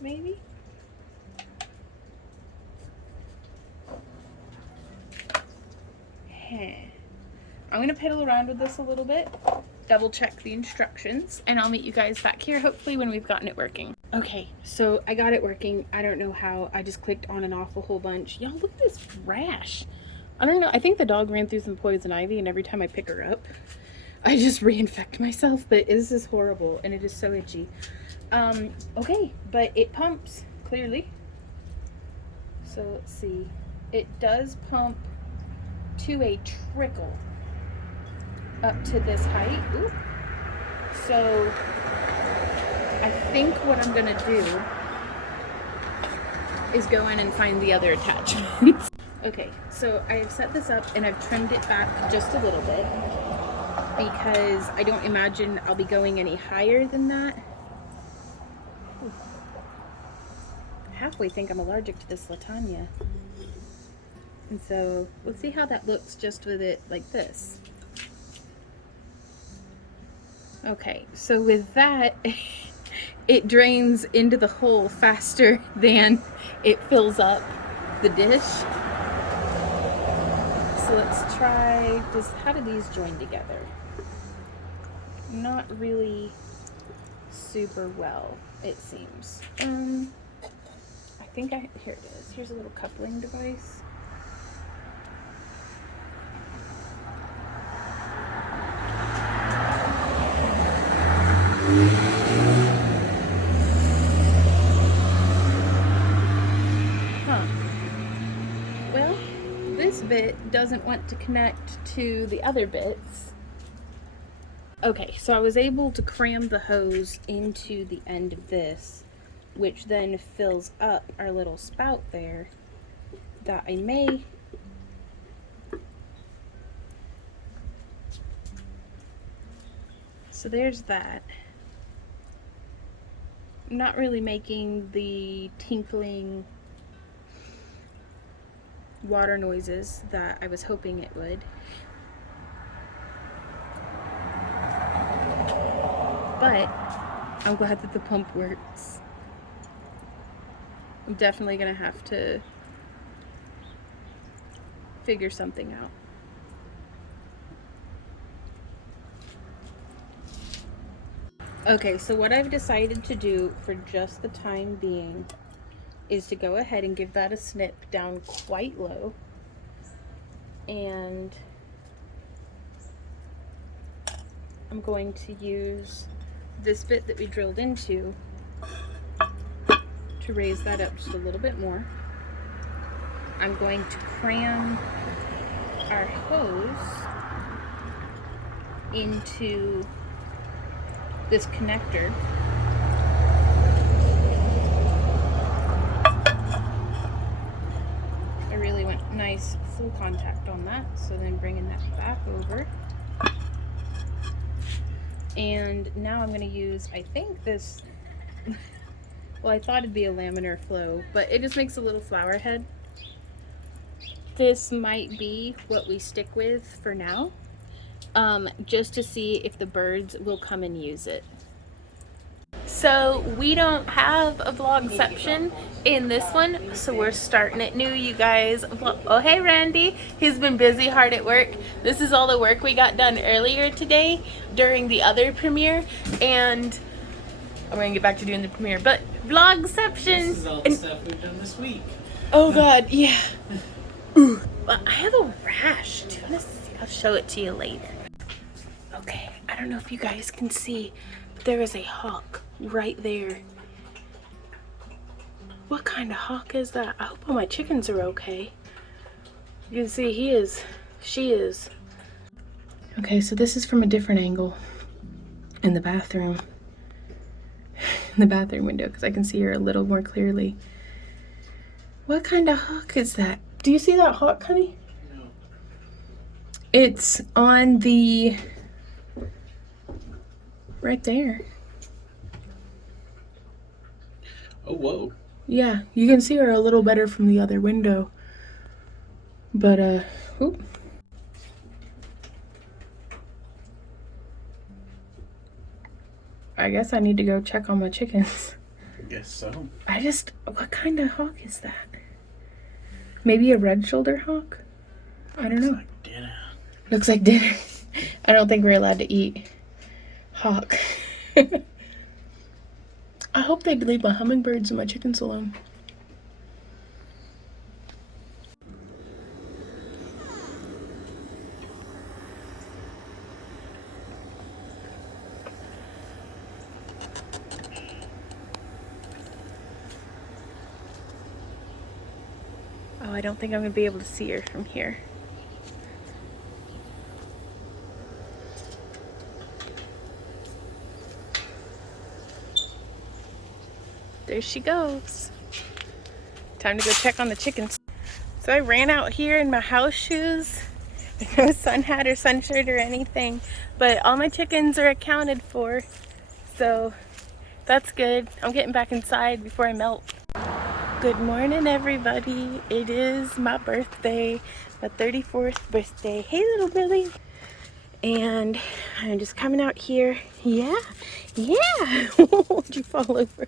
maybe. I'm going to piddle around with this a little bit, double check the instructions, and I'll meet you guys back here hopefully when we've gotten it working. Okay, so I got it working. I don't know how. I just clicked on and off a whole bunch. Y'all, look at this rash. I don't know. I think the dog ran through some poison ivy, and every time I pick her up, I just reinfect myself. But this is horrible, and it is so itchy. Okay, but it pumps, clearly. So let's see. It does pump to a trickle up to this height. Ooh. So I think what I'm gonna do is go in and find the other attachments. Okay, so I've set this up and I've trimmed it back just a little bit because I don't imagine I'll be going any higher than that. Ooh. I halfway think I'm allergic to this Latanya. And so we'll see how that looks just with it like this. Okay, so with that, it drains into the hole faster than it fills up the dish. So let's try this. How do these join together? Not really super well, it seems. I think here it is. Here's a little coupling device. Well, this bit doesn't want to connect to the other bits. Okay, so I was able to cram the hose into the end of this, which then fills up our little spout there that I may so there's that. Not really making the tinkling water noises that I was hoping it would. But I'm glad that the pump works. I'm definitely gonna have to figure something out. Okay, so what I've decided to do for just the time being is to go ahead and give that a snip down quite low. And I'm going to use this bit that we drilled into to raise that up just a little bit more. I'm going to cram our hose into this connector. I really went nice full contact on that, so then bringing that back over. And now I'm going to use, I think this, well, I thought it'd be a laminar flow, but it just makes a little flower head. This might be what we stick with for now, just to see if the birds will come and use it. So we don't have a vlogception in this one, so we're starting it new, you guys. Oh, hey Randy, he's been busy hard at work. This is all the work we got done earlier today during the other premiere, and I'm gonna get back to doing the premiere, but vlogception. This is all the stuff we've done this week. Oh god, yeah. Ooh, I have a rash. Do you want to see? I'll show it to you later. Okay, I don't know if you guys can see, but there is a hawk right there. What kind of hawk is that? I hope all my chickens are okay. You can see she is. Okay, so this is from a different angle in the bathroom. In the bathroom window, because I can see her a little more clearly. What kind of hawk is that? Do you see that hawk, honey? No. It's on the... right there. Oh, whoa. Yeah, you can see her a little better from the other window. But, oop. I guess I need to go check on my chickens. I guess so. What kind of hawk is that? Maybe a red-shouldered hawk? I don't know. Looks like dinner. Looks like dinner. I don't think we're allowed to eat hawk. I hope they leave my hummingbirds and my chickens alone. Oh, I don't think I'm gonna be able to see her from here. There she goes. Time to go check on the chickens. So I ran out here in my house shoes. No sun hat or sun shirt or anything, but all my chickens are accounted for, so that's good. I'm getting back inside before I melt. Good morning, everybody. It is my birthday, my 34th birthday. Hey, little Billy. And I'm just coming out here. Yeah. Would you fall over?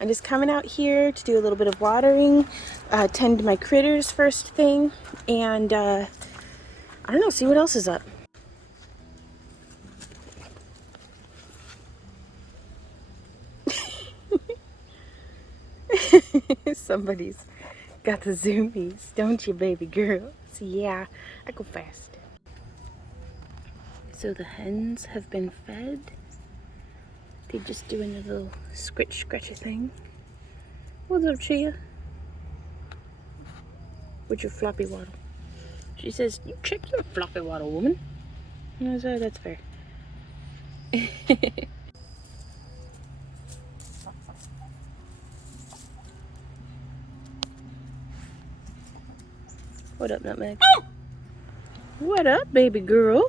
I'm just coming out here to do a little bit of watering, tend to my critters first thing, and I don't know, see what else is up. Somebody's got the zoomies, don't you, baby girl? So yeah, I go fast. So the hens have been fed. They're just doing a little scratchy thing. What's up, Chia? With your floppy waddle. She says, "You check your floppy waddle, woman." And I said, "Oh, that's fair." What up, Nutmeg? What up, baby girl?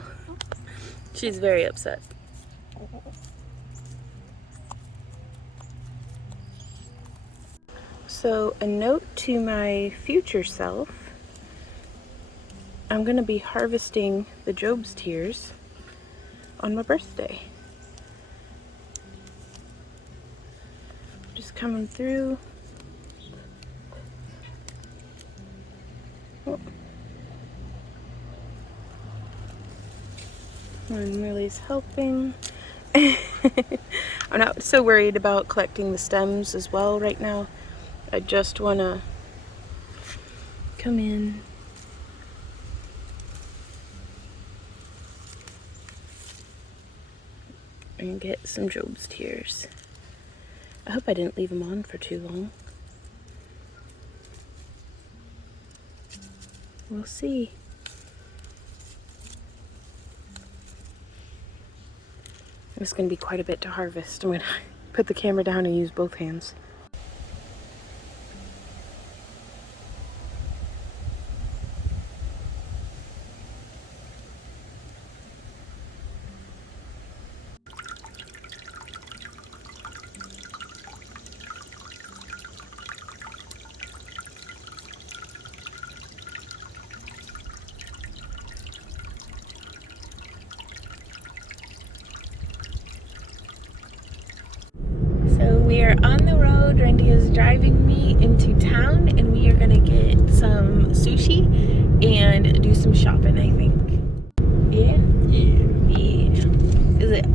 She's very upset. So, a note to my future self. I'm gonna be harvesting the Job's tears on my birthday. Just coming through. Oh. And Millie's helping. I'm not so worried about collecting the stems as well right now. I just want to come in and get some Job's tears. I hope I didn't leave them on for too long. We'll see. It's going to be quite a bit to harvest. I'm going to put the camera down and use both hands. So we are on the road. Randy is driving me into town and we are gonna get some sushi and do some shopping, I think. Yeah? Yeah.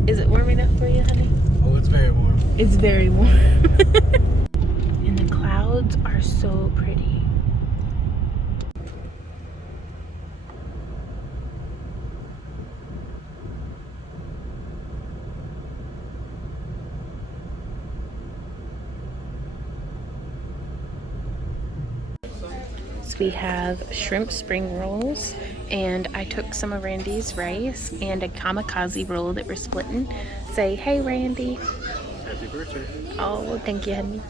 Is it warm enough for you, honey? Oh, it's very warm. It's very warm. And the clouds are so pretty. We have shrimp spring rolls, and I took some of Randy's rice and a kamikaze roll that we're splitting. Say, hey, Randy. Happy birthday. Oh, thank you, honey.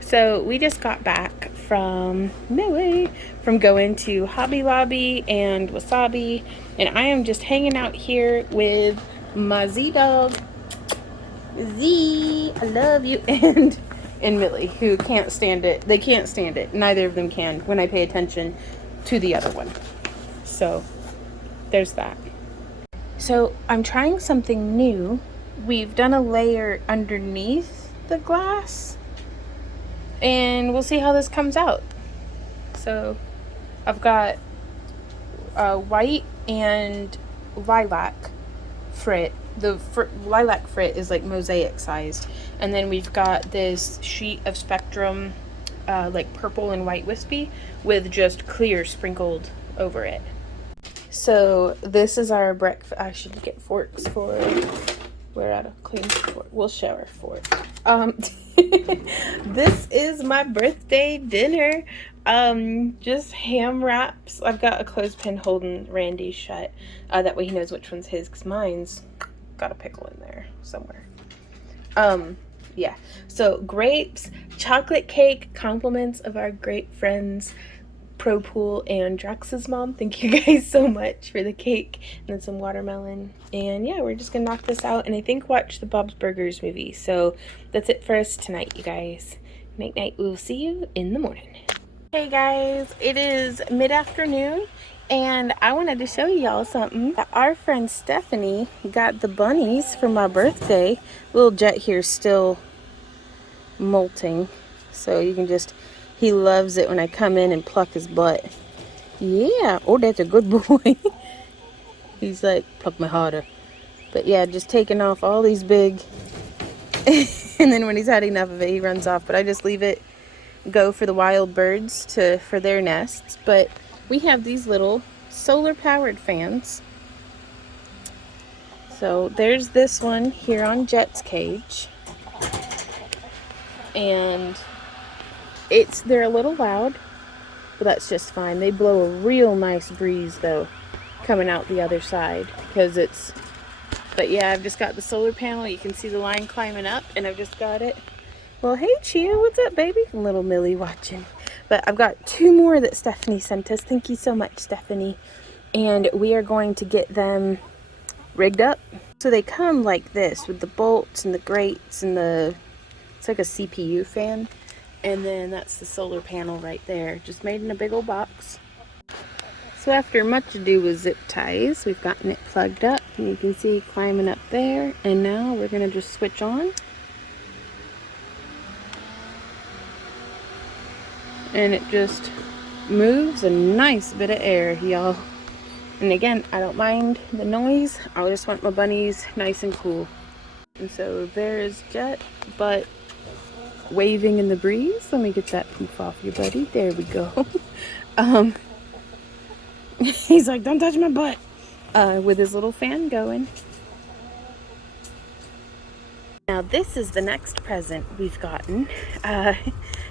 So we just got back from Millie, from going to Hobby Lobby and Wasabi, and I am just hanging out here with my Z dog. Z, I love you. And Millie, who can't stand it. They can't stand it. Neither of them can when I pay attention to the other one. So there's that. So I'm trying something new. We've done a layer underneath the glass, and we'll see how this comes out. So I've got white and lilac frit. The lilac frit is like mosaic sized. And then we've got this sheet of Spectrum, like purple and white wispy with just clear sprinkled over it. So this is our breakfast. I should get forks for it. We're out of clean fork. We'll share our fork. This is my birthday dinner. Just ham wraps. I've got a clothespin holding Randy's shut. That way he knows which one's his, because mine's got a pickle in there somewhere. Yeah. So grapes, chocolate cake, compliments of our great friends Pro Pool and Drex's mom. Thank you guys so much for the cake, and then some watermelon. And yeah, we're just gonna knock this out and I think watch the Bob's Burgers movie. So that's it for us tonight, you guys. Night night. We'll see you in the morning. Hey guys, it is mid-afternoon and I wanted to show y'all something. Our friend Stephanie got the bunnies for my birthday. Little Jet here's still molting, so you can just, he loves it when I come in and pluck his butt. Yeah, oh, that's a good boy. He's like, pluck my harder. But yeah, just taking off all these big, and then when he's had enough of it, he runs off. But I just leave it go for the wild birds for their nests. But we have these little solar powered fans. So there's this one here on Jet's cage. And they're a little loud, but that's just fine. They blow a real nice breeze though, coming out the other side, because but yeah, I've just got the solar panel. You can see the line climbing up, and I've just got it. Well, hey Chia, what's up, baby? Little Millie watching. But I've got 2 more that Stephanie sent us. Thank you so much, Stephanie. And we are going to get them rigged up. So they come like this with the bolts and the grates and it's like a CPU fan. And then that's the solar panel right there, just made in a big old box. So after much ado with zip ties, we've gotten it plugged up, and you can see climbing up there. And now we're gonna just switch on. And it just moves a nice bit of air, y'all. And again, I don't mind the noise. I just want my bunnies nice and cool. And so there's Jet, but waving in the breeze. Let me get that poof off you, buddy. There we go. He's like, don't touch my butt. With his little fan going. Now this is the next present we've gotten.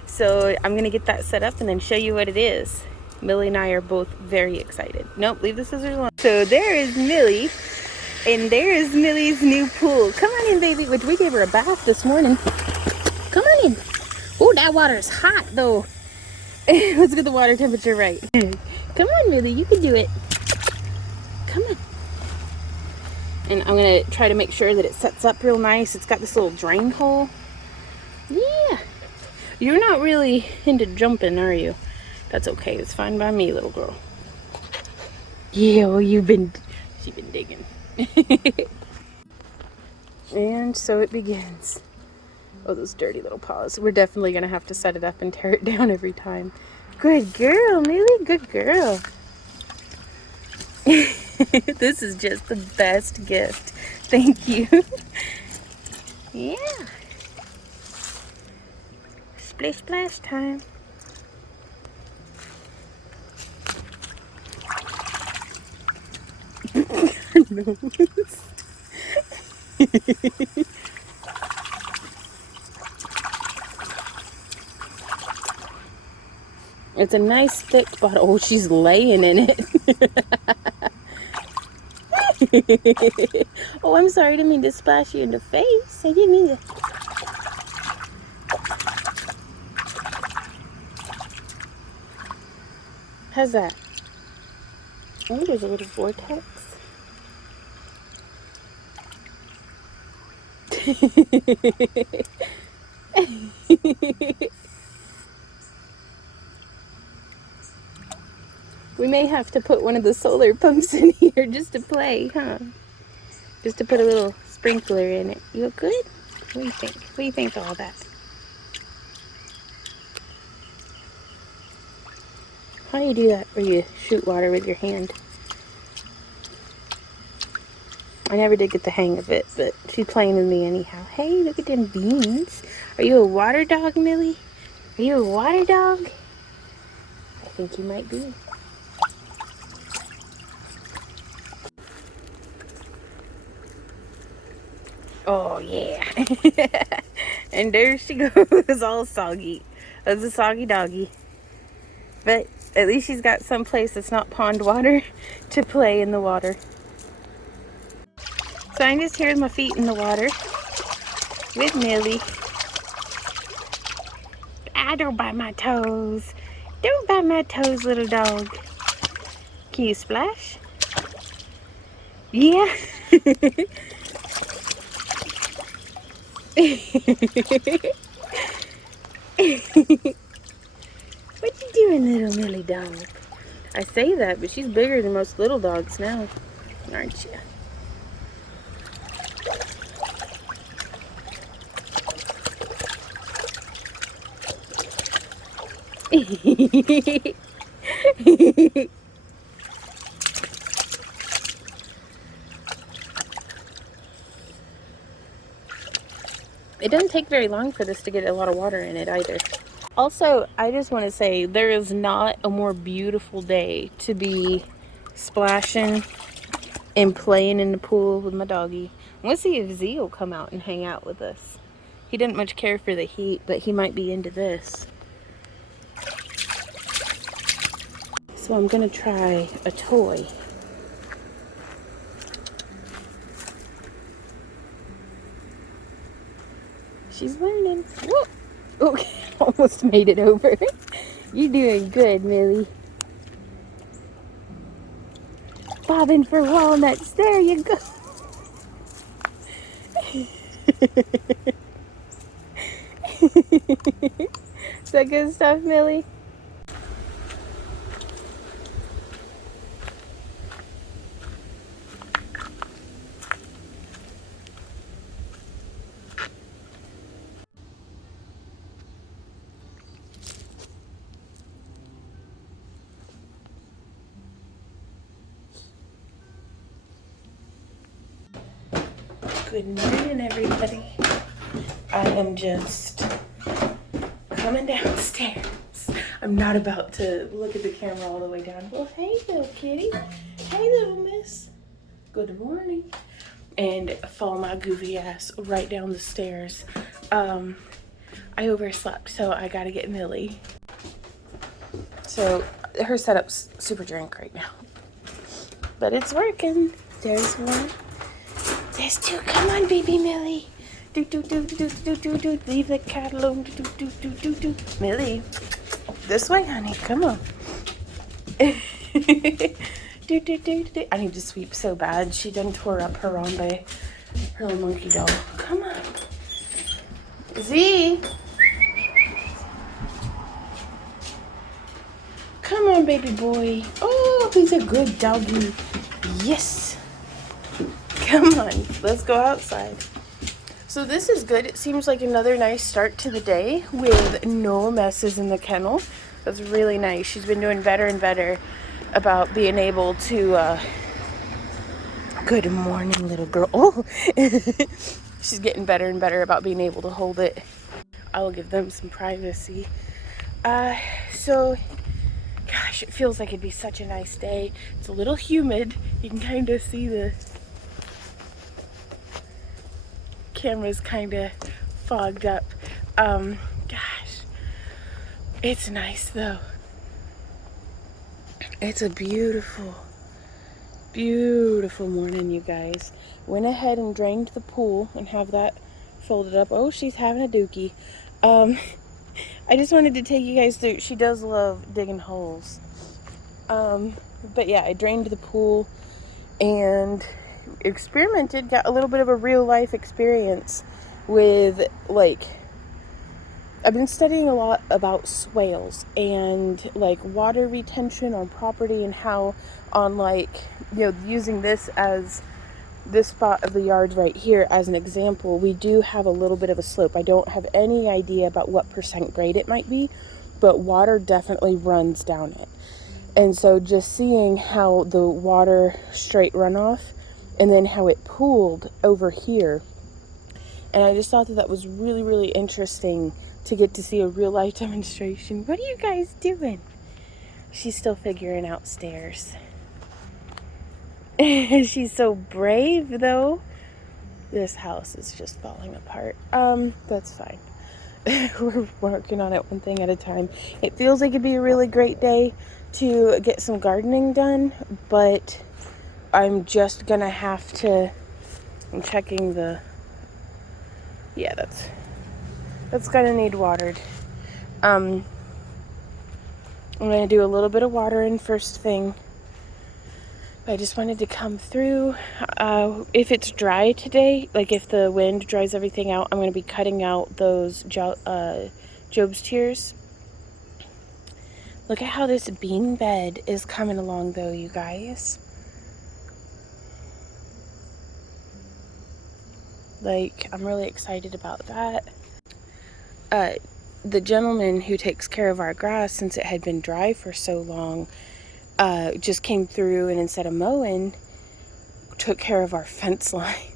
So I'm gonna get that set up and then show you what it is. Millie and I are both very excited. Nope, leave the scissors alone. So there is Millie, and there is Millie's new pool. Come on in, baby. Which we gave her a bath this morning. Come on in. Oh, that water's hot though. Let's get the water temperature right. Come on, Millie, you can do it. Come on. And I'm gonna try to make sure that it sets up real nice. It's got this little drain hole. Yeah. You're not really into jumping, are you? That's okay. It's fine by me, little girl. Yeah, well, she's been digging. And so it begins. Oh, those dirty little paws. We're definitely going to have to set it up and tear it down every time. Good girl, Millie. Good girl. This is just the best gift. Thank you. Yeah. Splish splash time. It's a nice thick bottle. Oh, she's laying in it. Oh, I'm sorry. I didn't mean to splash you in the face. I didn't mean to. How's that? Oh, there's a little vortex. We may have to put one of the solar pumps in here just to play, huh? Just to put a little sprinkler in it. You look good? What do you think? What do you think of all that? How do you do that where you shoot water with your hand? I never did get the hang of it, but she's playing with me anyhow. Hey, look at them beans. Are you a water dog, Millie? Are you a water dog? I think you might be. Oh, yeah. And there she goes, all soggy. That's a soggy doggy. But at least she's got some place that's not pond water to play in the water. So I'm just here with my feet in the water with Millie. I don't bite my toes. Don't bite my toes, little dog. Can you splash? Yeah. What you doing, little Millie dog? I say that, but she's bigger than most little dogs now, aren't you? It doesn't take very long for this to get a lot of water in it either. Also, I just want to say there is not a more beautiful day to be splashing and playing in the pool with my doggy. I'm going to see if Z will come out and hang out with us. He didn't much care for the heat, but he might be into this. So I'm going to try a toy. She's learning. Whoa. Okay, almost made it over. You're doing good, Millie. Bobbing for walnuts. There you go. Is that good stuff, Millie? Good morning, everybody. I am just coming downstairs. I'm not about to look at the camera all the way down. Well, hey, little kitty. Hey, little miss. Good morning. And follow my goofy ass right down the stairs. I overslept, so I gotta get Millie. So her setup's super drunk right now. But it's working. There's one. There's two. Come on, baby Millie. Do do do do do do do. Leave the cat alone. Do do do do do. Millie, this way, honey. Come on. Do do do do. I need to sweep so bad. She done tore up her Harambe, her little monkey doll. Come on, Z. Come on, baby boy. Oh, he's a good doggy. Yes. Come on, let's go outside. So this is good. It seems like another nice start to the day with no messes in the kennel. That's really nice. She's been doing better and better about being able to, good morning, little girl. Oh, she's getting better and better about being able to hold it. I will give them some privacy. So, gosh, it feels like it'd be such a nice day. It's a little humid. You can kind of see the camera's kind of fogged up. Gosh, it's nice though. It's a beautiful, beautiful morning, you guys. Went ahead and drained the pool and have that folded up. Oh, she's having a dookie. I just wanted to take you guys through. She does love digging holes. But yeah, I drained the pool and experimented, got a little bit of a real life experience with, like, I've been studying a lot about swales and like water retention on property and how on, like, you know, using this as this spot of the yard right here as an example, we do have a little bit of a slope. I don't have any idea about what % grade it might be, but water definitely runs down it. And so just seeing how the water straight runoff and then how it pooled over here. And I just thought that that was really, really interesting to get to see a real life demonstration. What are you guys doing? She's still figuring out stairs. She's so brave, though. This house is just falling apart. That's fine. We're working on it one thing at a time. It feels like it'd be a really great day to get some gardening done, but I'm just gonna have to, I'm checking the, yeah, that's gonna need watered. I'm gonna do a little bit of watering first thing. I just wanted to come through. If it's dry today, like if the wind dries everything out, I'm going to be cutting out those Job's tears. Look at how this bean bed is coming along though, you guys. Like, I'm really excited about that. The gentleman who takes care of our grass, since it had been dry for so long, just came through and instead of mowing, took care of our fence line,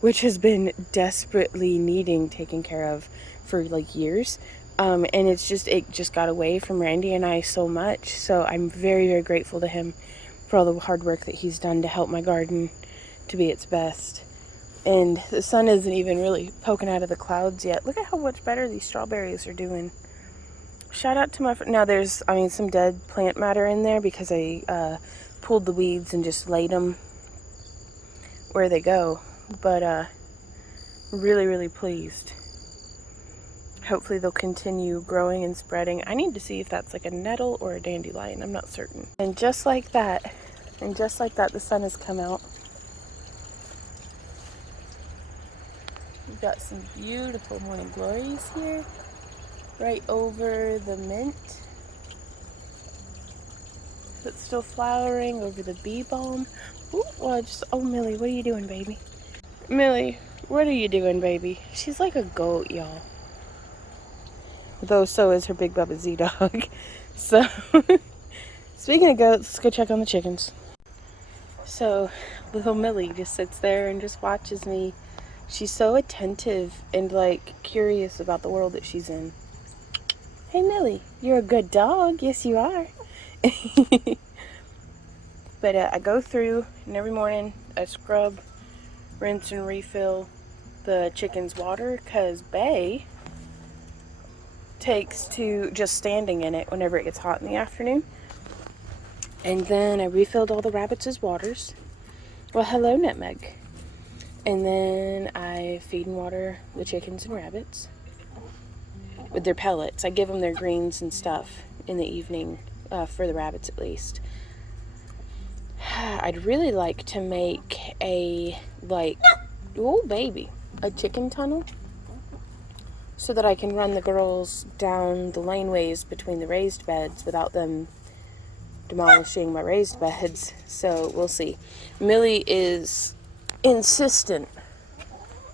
which has been desperately needing taking care of for like years. And it just got away from Randy and I so much. So I'm very, very grateful to him for all the hard work that he's done to help my garden to be its best. And the sun isn't even really poking out of the clouds yet. Look at how much better these strawberries are doing. Shout out to my friend. Now there's, some dead plant matter in there because I pulled the weeds and just laid them where they go. But really, really pleased. Hopefully they'll continue growing and spreading. I need to see if that's like a nettle or a dandelion. I'm not certain. And just like that, the sun has come out. We've got some beautiful morning glories here. Right over the mint that's still flowering, over the bee balm. Ooh, well, oh, Millie, what are you doing, baby? Millie, what are you doing, baby? She's like a goat, y'all. Though so is her big Bubba Z dog. So, speaking of goats, let's go check on the chickens. So, little Millie just sits there and just watches me. She's so attentive and like curious about the world that she's in. Hey Millie, you're a good dog. Yes, you are. But I go through and every morning I scrub, rinse, and refill the chickens' water because Bay takes to just standing in it whenever it gets hot in the afternoon. And then I refilled all the rabbits' waters. Well, hello, Nutmeg. And then I feed and water the chickens and rabbits with their pellets. I give them their greens and stuff in the evening, for the rabbits at least. I'd really like to make a chicken tunnel so that I can run the girls down the laneways between the raised beds without them demolishing my raised beds. So we'll see. Millie is insistent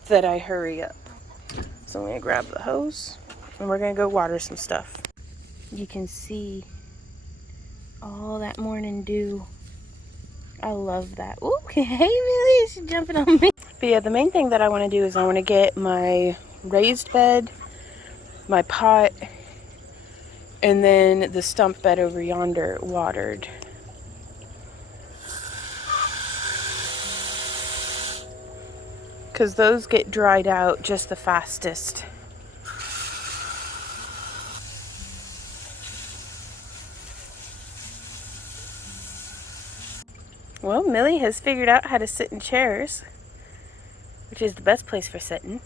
that I hurry up. So I'm going to grab the hose and we're going to go water some stuff. You can see all that morning dew. I love that. Ooh, hey Millie, she's jumping on me. But yeah, the main thing that I want to do is I want to get my raised bed, my pot, and then the stump bed over yonder watered. Because those get dried out just the fastest. Well, Millie has figured out how to sit in chairs, which is the best place for sitting.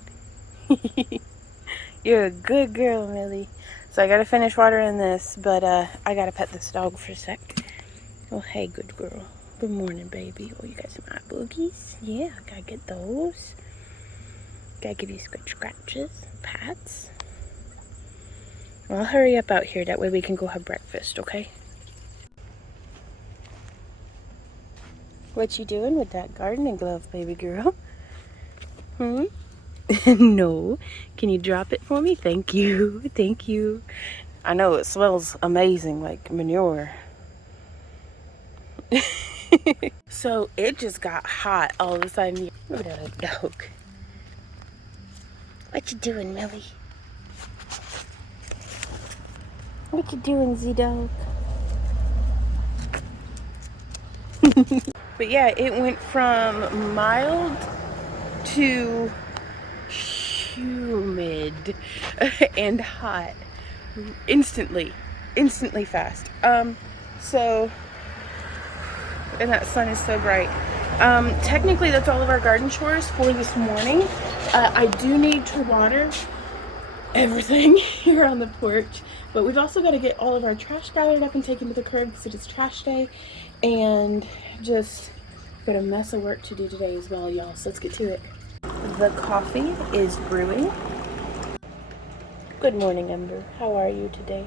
You're a good girl, Millie. So I gotta finish watering this, but I gotta pet this dog for a sec. Oh, hey, good girl. Good morning, baby. Oh, you got some eye boogies? Yeah, gotta get those. Gotta give you scratches, pats. Well, I'll hurry up out here. That way we can go have breakfast, okay? What you doing with that gardening glove, baby girl? No. Can you drop it for me? Thank you. Thank you. I know it smells amazing, like manure. So it just got hot all of a sudden. Look at that dog. What you doing, Millie? What you doing, Z-Dog? But yeah, it went from mild to humid and hot instantly fast. So, and that sun is so bright. Technically that's all of our garden chores for this morning. I do need to water everything here on the porch, but we've also got to get all of our trash gathered up and taken to the curb because it is trash day, and just got a mess of work to do today as well, y'all. So let's get to it. The coffee is brewing. Good morning, Ember. How are you today?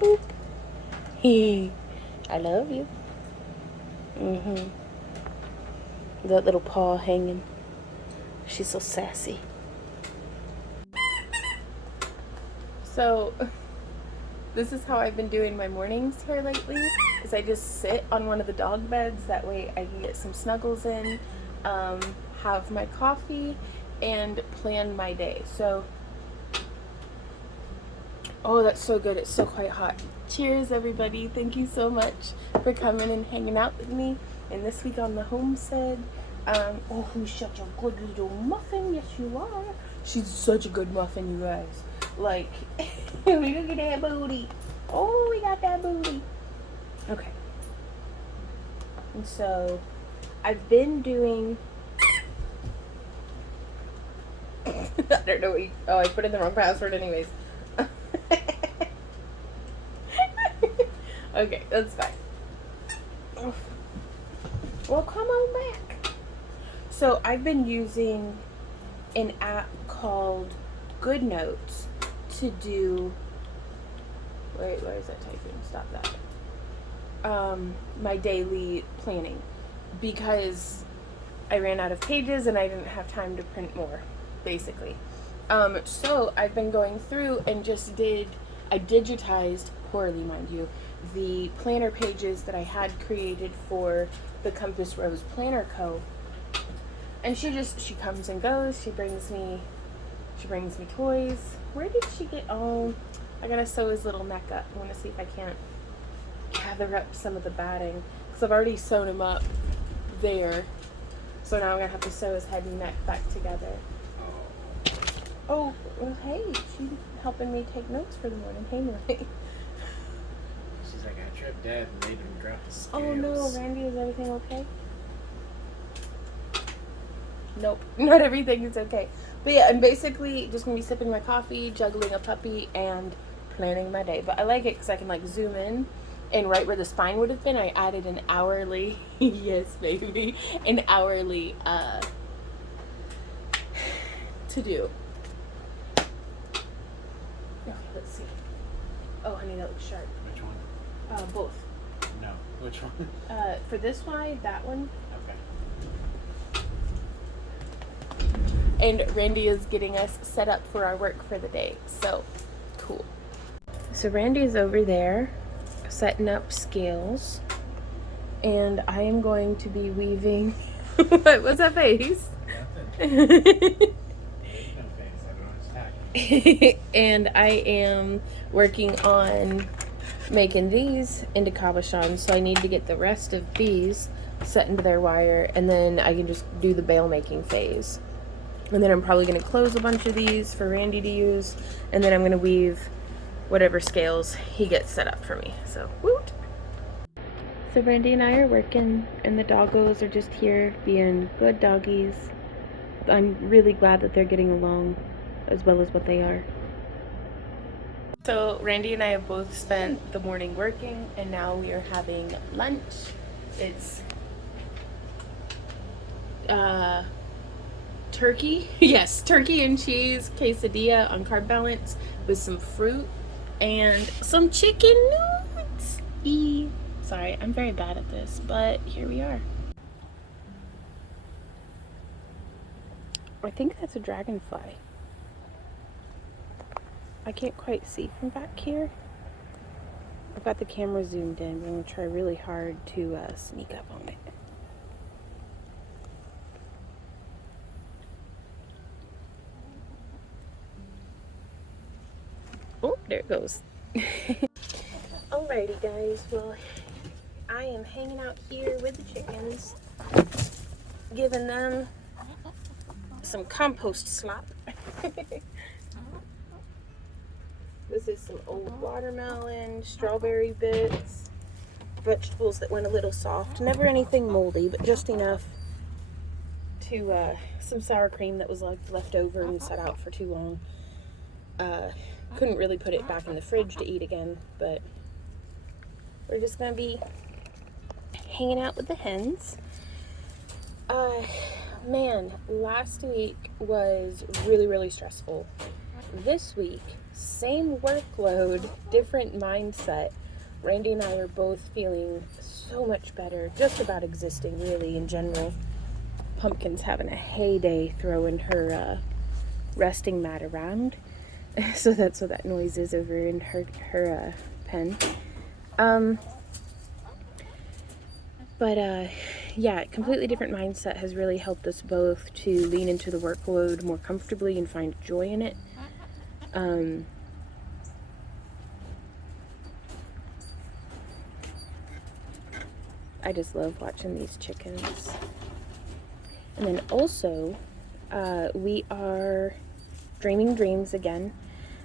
Boop. Hey, I love you. That little paw hanging. She's so sassy. So, this is how I've been doing my mornings here lately, is I just sit on one of the dog beds. That way I can get some snuggles in, have my coffee, and plan my day. So, oh, that's so good. It's still quite hot. Cheers, everybody. Thank you so much for coming and hanging out with me. And this week on the Homestead, oh, who's such a good little muffin? Yes, you are. She's such a good muffin, you guys. Like, look at that booty. Oh, we got that booty. Okay. And so, I've been doing... I don't know what you... Oh, I put in the wrong password anyways. Okay, that's fine. Well, come on back. So I've been using an app called Good Notes to do... Wait, where is that typing? Stop that. My daily planning, because I ran out of pages and I didn't have time to print more, basically. So I've been going through and I digitized, poorly mind you, the planner pages that I had created for the Compass Rose Planner Co. And she comes and goes. She brings me toys. Where did she get? Oh, I gotta sew his little neck up. I want to see if I can't gather up some of the batting, because I've already sewn him up there. So now I'm gonna have to sew his head and neck back together. Oh, well, hey, she's helping me take notes for the morning. Hey, Millie. She's like, I tripped Dad and made him drop the scales. Oh no, Randy, is everything okay? Nope, not everything is okay. But yeah, I'm basically just gonna be sipping my coffee, juggling a puppy, and planning my day. But I like it because I can like zoom in, and right where the spine would have been, I added an hourly, yes baby, an hourly to do. Okay, let's see. Oh, honey, that looks sharp. Which one? Both. No. Which one? For this one, that one. Okay. And Randy is getting us set up for our work for the day. So, cool. So Randy's over there setting up scales. And I am going to be weaving... What was that face? Nothing. And I am working on making these into cabochons, so I need to get the rest of these set into their wire, and then I can just do the bale making phase. And then I'm probably going to close a bunch of these for Randy to use, and then I'm going to weave whatever scales he gets set up for me. So, woot! So Randy and I are working, and the doggos are just here being good doggies. I'm really glad that they're getting along as well as what they are. So Randy and I have both spent the morning working, and now we are having lunch. It's turkey. Yes, turkey and cheese quesadilla on Carb Balance with some fruit and some chicken nuggets. Sorry, I'm very bad at this, but here we are. I think that's a dragonfly. I can't quite see from back here. I've got the camera zoomed in, but I'm going to try really hard to sneak up on it. Oh, there it goes. Alrighty guys, well, I am hanging out here with the chickens, giving them some compost slop. This is some old watermelon, strawberry bits, vegetables that went a little soft. Never anything moldy, but just enough to, some sour cream that was left over and sat out for too long. Couldn't really put it back in the fridge to eat again, but we're just gonna be hanging out with the hens. Man, last week was really, really stressful. This week, same workload, different mindset. Randy and I are both feeling so much better, just about existing really in general. Pumpkin's having a heyday throwing her resting mat around. So that's what that noise is over in her pen. Yeah, completely different mindset has really helped us both to lean into the workload more comfortably and find joy in it. I just love watching these chickens. And then also, we are dreaming dreams again.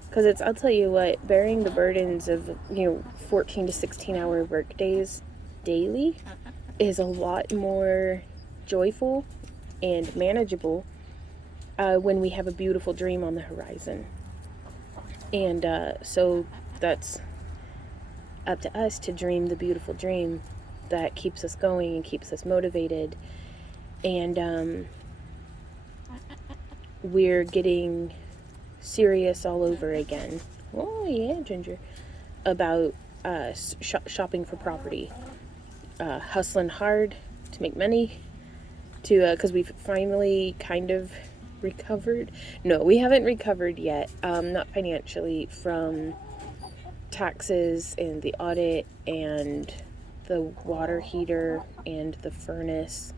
Because I'll tell you what, bearing the burdens of, 14 to 16 hour work days daily is a lot more joyful and manageable when we have a beautiful dream on the horizon. And so that's up to us to dream the beautiful dream that keeps us going and keeps us motivated. And we're getting serious all over again. Oh yeah, Ginger. About shopping for property. Hustling hard to make money, because we've finally kind of recovered. No, we haven't recovered yet, not financially, from taxes and the audit and the water heater and the furnace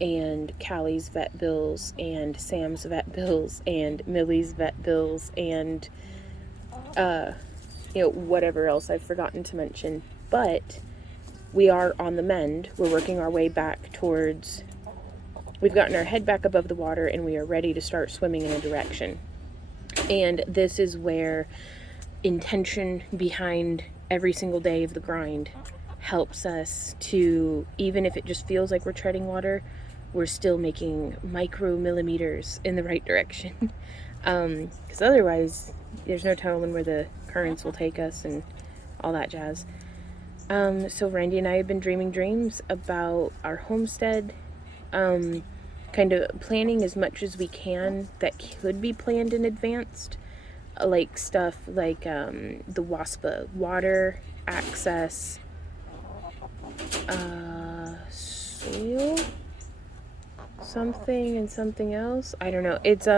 and Callie's vet bills and Sam's vet bills and Millie's vet bills and whatever else I've forgotten to mention. But we are on the mend. We're working our way back towards, we've gotten our head back above the water and we are ready to start swimming in a direction. And this is where intention behind every single day of the grind helps us to, even if it just feels like we're treading water, we're still making micro millimeters in the right direction. Because otherwise, there's no telling where the currents will take us and all that jazz. So Randy and I have been dreaming dreams about our homestead, kind of planning as much as we can that could be planned in advance, like stuff like the WASPA, water, access, soil, something and something else. I don't know. It's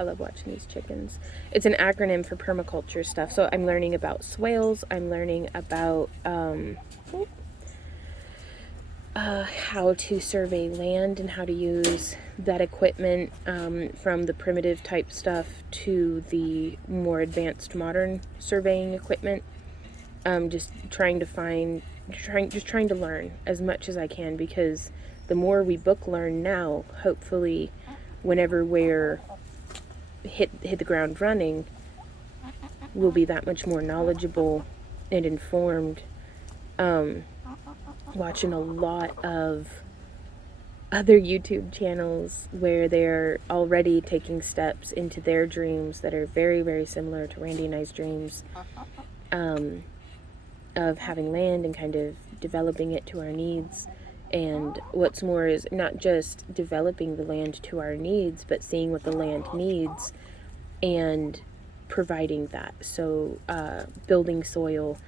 I love watching these chickens. It's an acronym for permaculture stuff. So I'm learning about swales. I'm learning about how to survey land and how to use that equipment, from the primitive type stuff to the more advanced modern surveying equipment. Just trying to learn as much as I can, because the more we book learn now, hopefully whenever we're hit the ground running, we'll be that much more knowledgeable and informed. Watching a lot of other YouTube channels where they're already taking steps into their dreams that are very, very similar to Randy and I's dreams, of having land and kind of developing it to our needs. And what's more is not just developing the land to our needs, but seeing what the land needs and providing that. So building soil,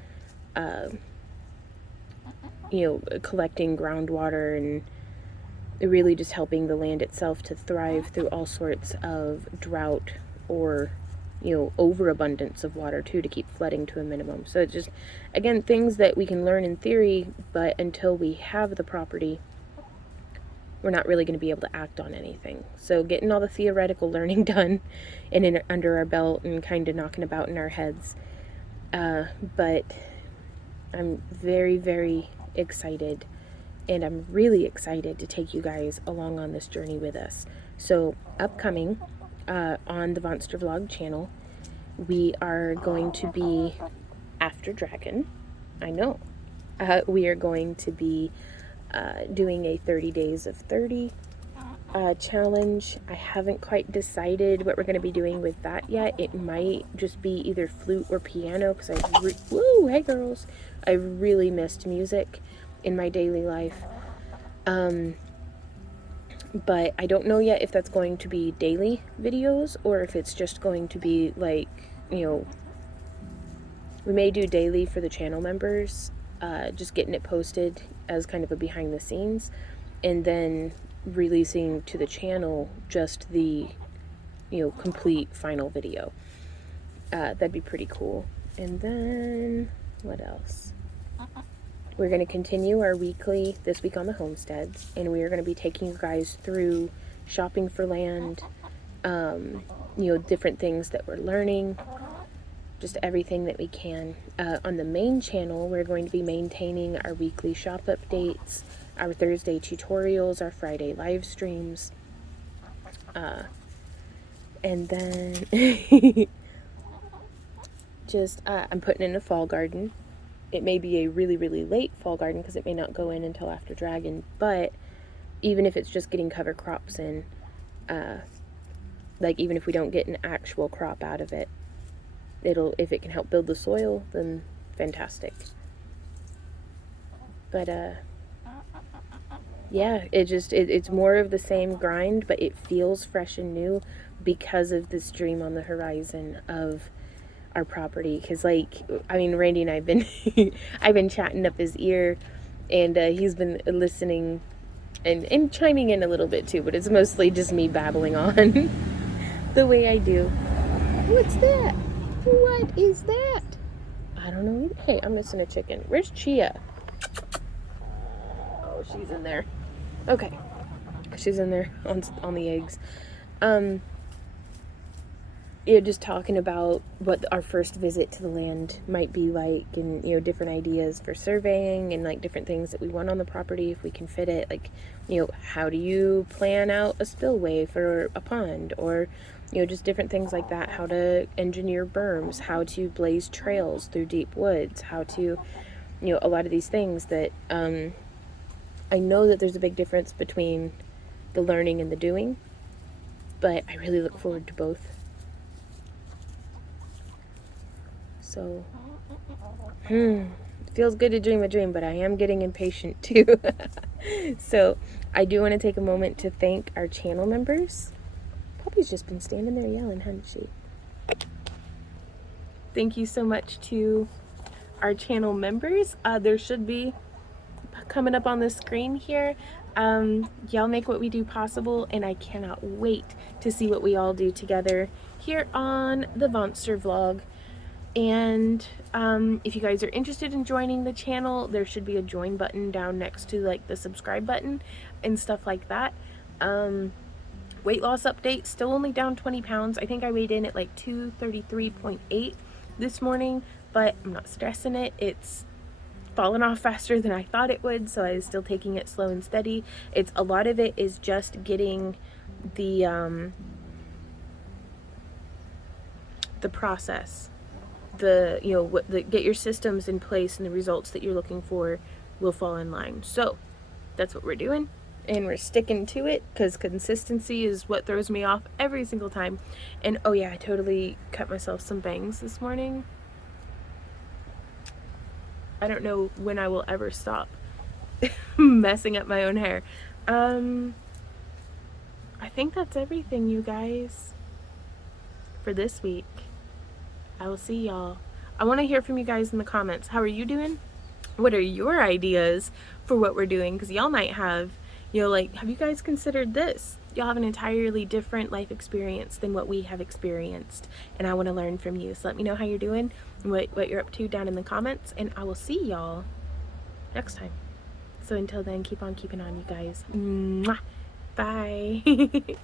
collecting groundwater, and really just helping the land itself to thrive through all sorts of drought or overabundance of water too, to keep flooding to a minimum. So it's just, again, things that we can learn in theory, but until we have the property, we're not really going to be able to act on anything. So getting all the theoretical learning done and under our belt and kind of knocking about in our heads. But I'm very, very excited, and I'm really excited to take you guys along on this journey with us. So upcoming on the Monster Vlog channel, we are going to be after Dragon. I know. We are going to be doing a 30 days of 30 challenge. I haven't quite decided what we're going to be doing with that yet. It might just be either flute or piano, because woo, hey girls, I really missed music in my daily life. But I don't know yet if that's going to be daily videos or if it's just going to be like, we may do daily for the channel members, just getting it posted as kind of a behind the scenes, and then releasing to the channel just the, complete final video. That'd be pretty cool. And then, what else? We're going to continue our weekly, this week on the homesteads, and we are going to be taking you guys through shopping for land, different things that we're learning, just everything that we can. On the main channel, we're going to be maintaining our weekly shop updates, our Thursday tutorials, our Friday live streams, and then I'm putting in a fall garden. It may be a really, really late fall garden because it may not go in until after Dragon, but even if it's just getting cover crops in, even if we don't get an actual crop out of it, if it can help build the soil, then fantastic. But yeah, it's more of the same grind, but it feels fresh and new because of this dream on the horizon of our property. Because Randy and I've been I've been chatting up his ear, and he's been listening and chiming in a little bit too, but it's mostly just me babbling on the way I do. What's that? What is that? I don't know. Hey, I'm missing a chicken. Where's Chia? Oh, she's in there. Okay, she's in there on the eggs. Just talking about what our first visit to the land might be like, and different ideas for surveying, and different things that we want on the property if we can fit it. How do you plan out a spillway for a pond, or just different things like that. How to engineer berms, how to blaze trails through deep woods, how to a lot of these things that I know that there's a big difference between the learning and the doing, but I really look forward to both. So, it feels good to dream a dream, but I am getting impatient too. So, I do want to take a moment to thank our channel members. Poppy's just been standing there yelling, hasn't she? Thank you so much to our channel members. There should be coming up on the screen here. Y'all make what we do possible, and I cannot wait to see what we all do together here on the Monster Vlog. And if you guys are interested in joining the channel, there should be a join button down next to the subscribe button and stuff like that. Weight loss update, still only down 20 pounds. I think I weighed in at 233.8 this morning, but I'm not stressing it. It's fallen off faster than I thought it would, so I was still taking it slow and steady. A lot of it is just getting the process, get your systems in place, and the results that you're looking for will fall in line. So that's what we're doing, and we're sticking to it, because consistency is what throws me off every single time. And oh yeah, I totally cut myself some bangs this morning. I don't know when I will ever stop messing up my own hair. I think that's everything, you guys, for this week. I will see y'all. I want to hear from you guys in the comments. How are you doing? What are your ideas for what we're doing? Because y'all might have, You know, like, have you guys considered this? Y'all have an entirely different life experience than what we have experienced, and I want to learn from you. So let me know how you're doing and what you're up to down in the comments, and I will see y'all next time. So until then, keep on keeping on, you guys. Mwah. Bye.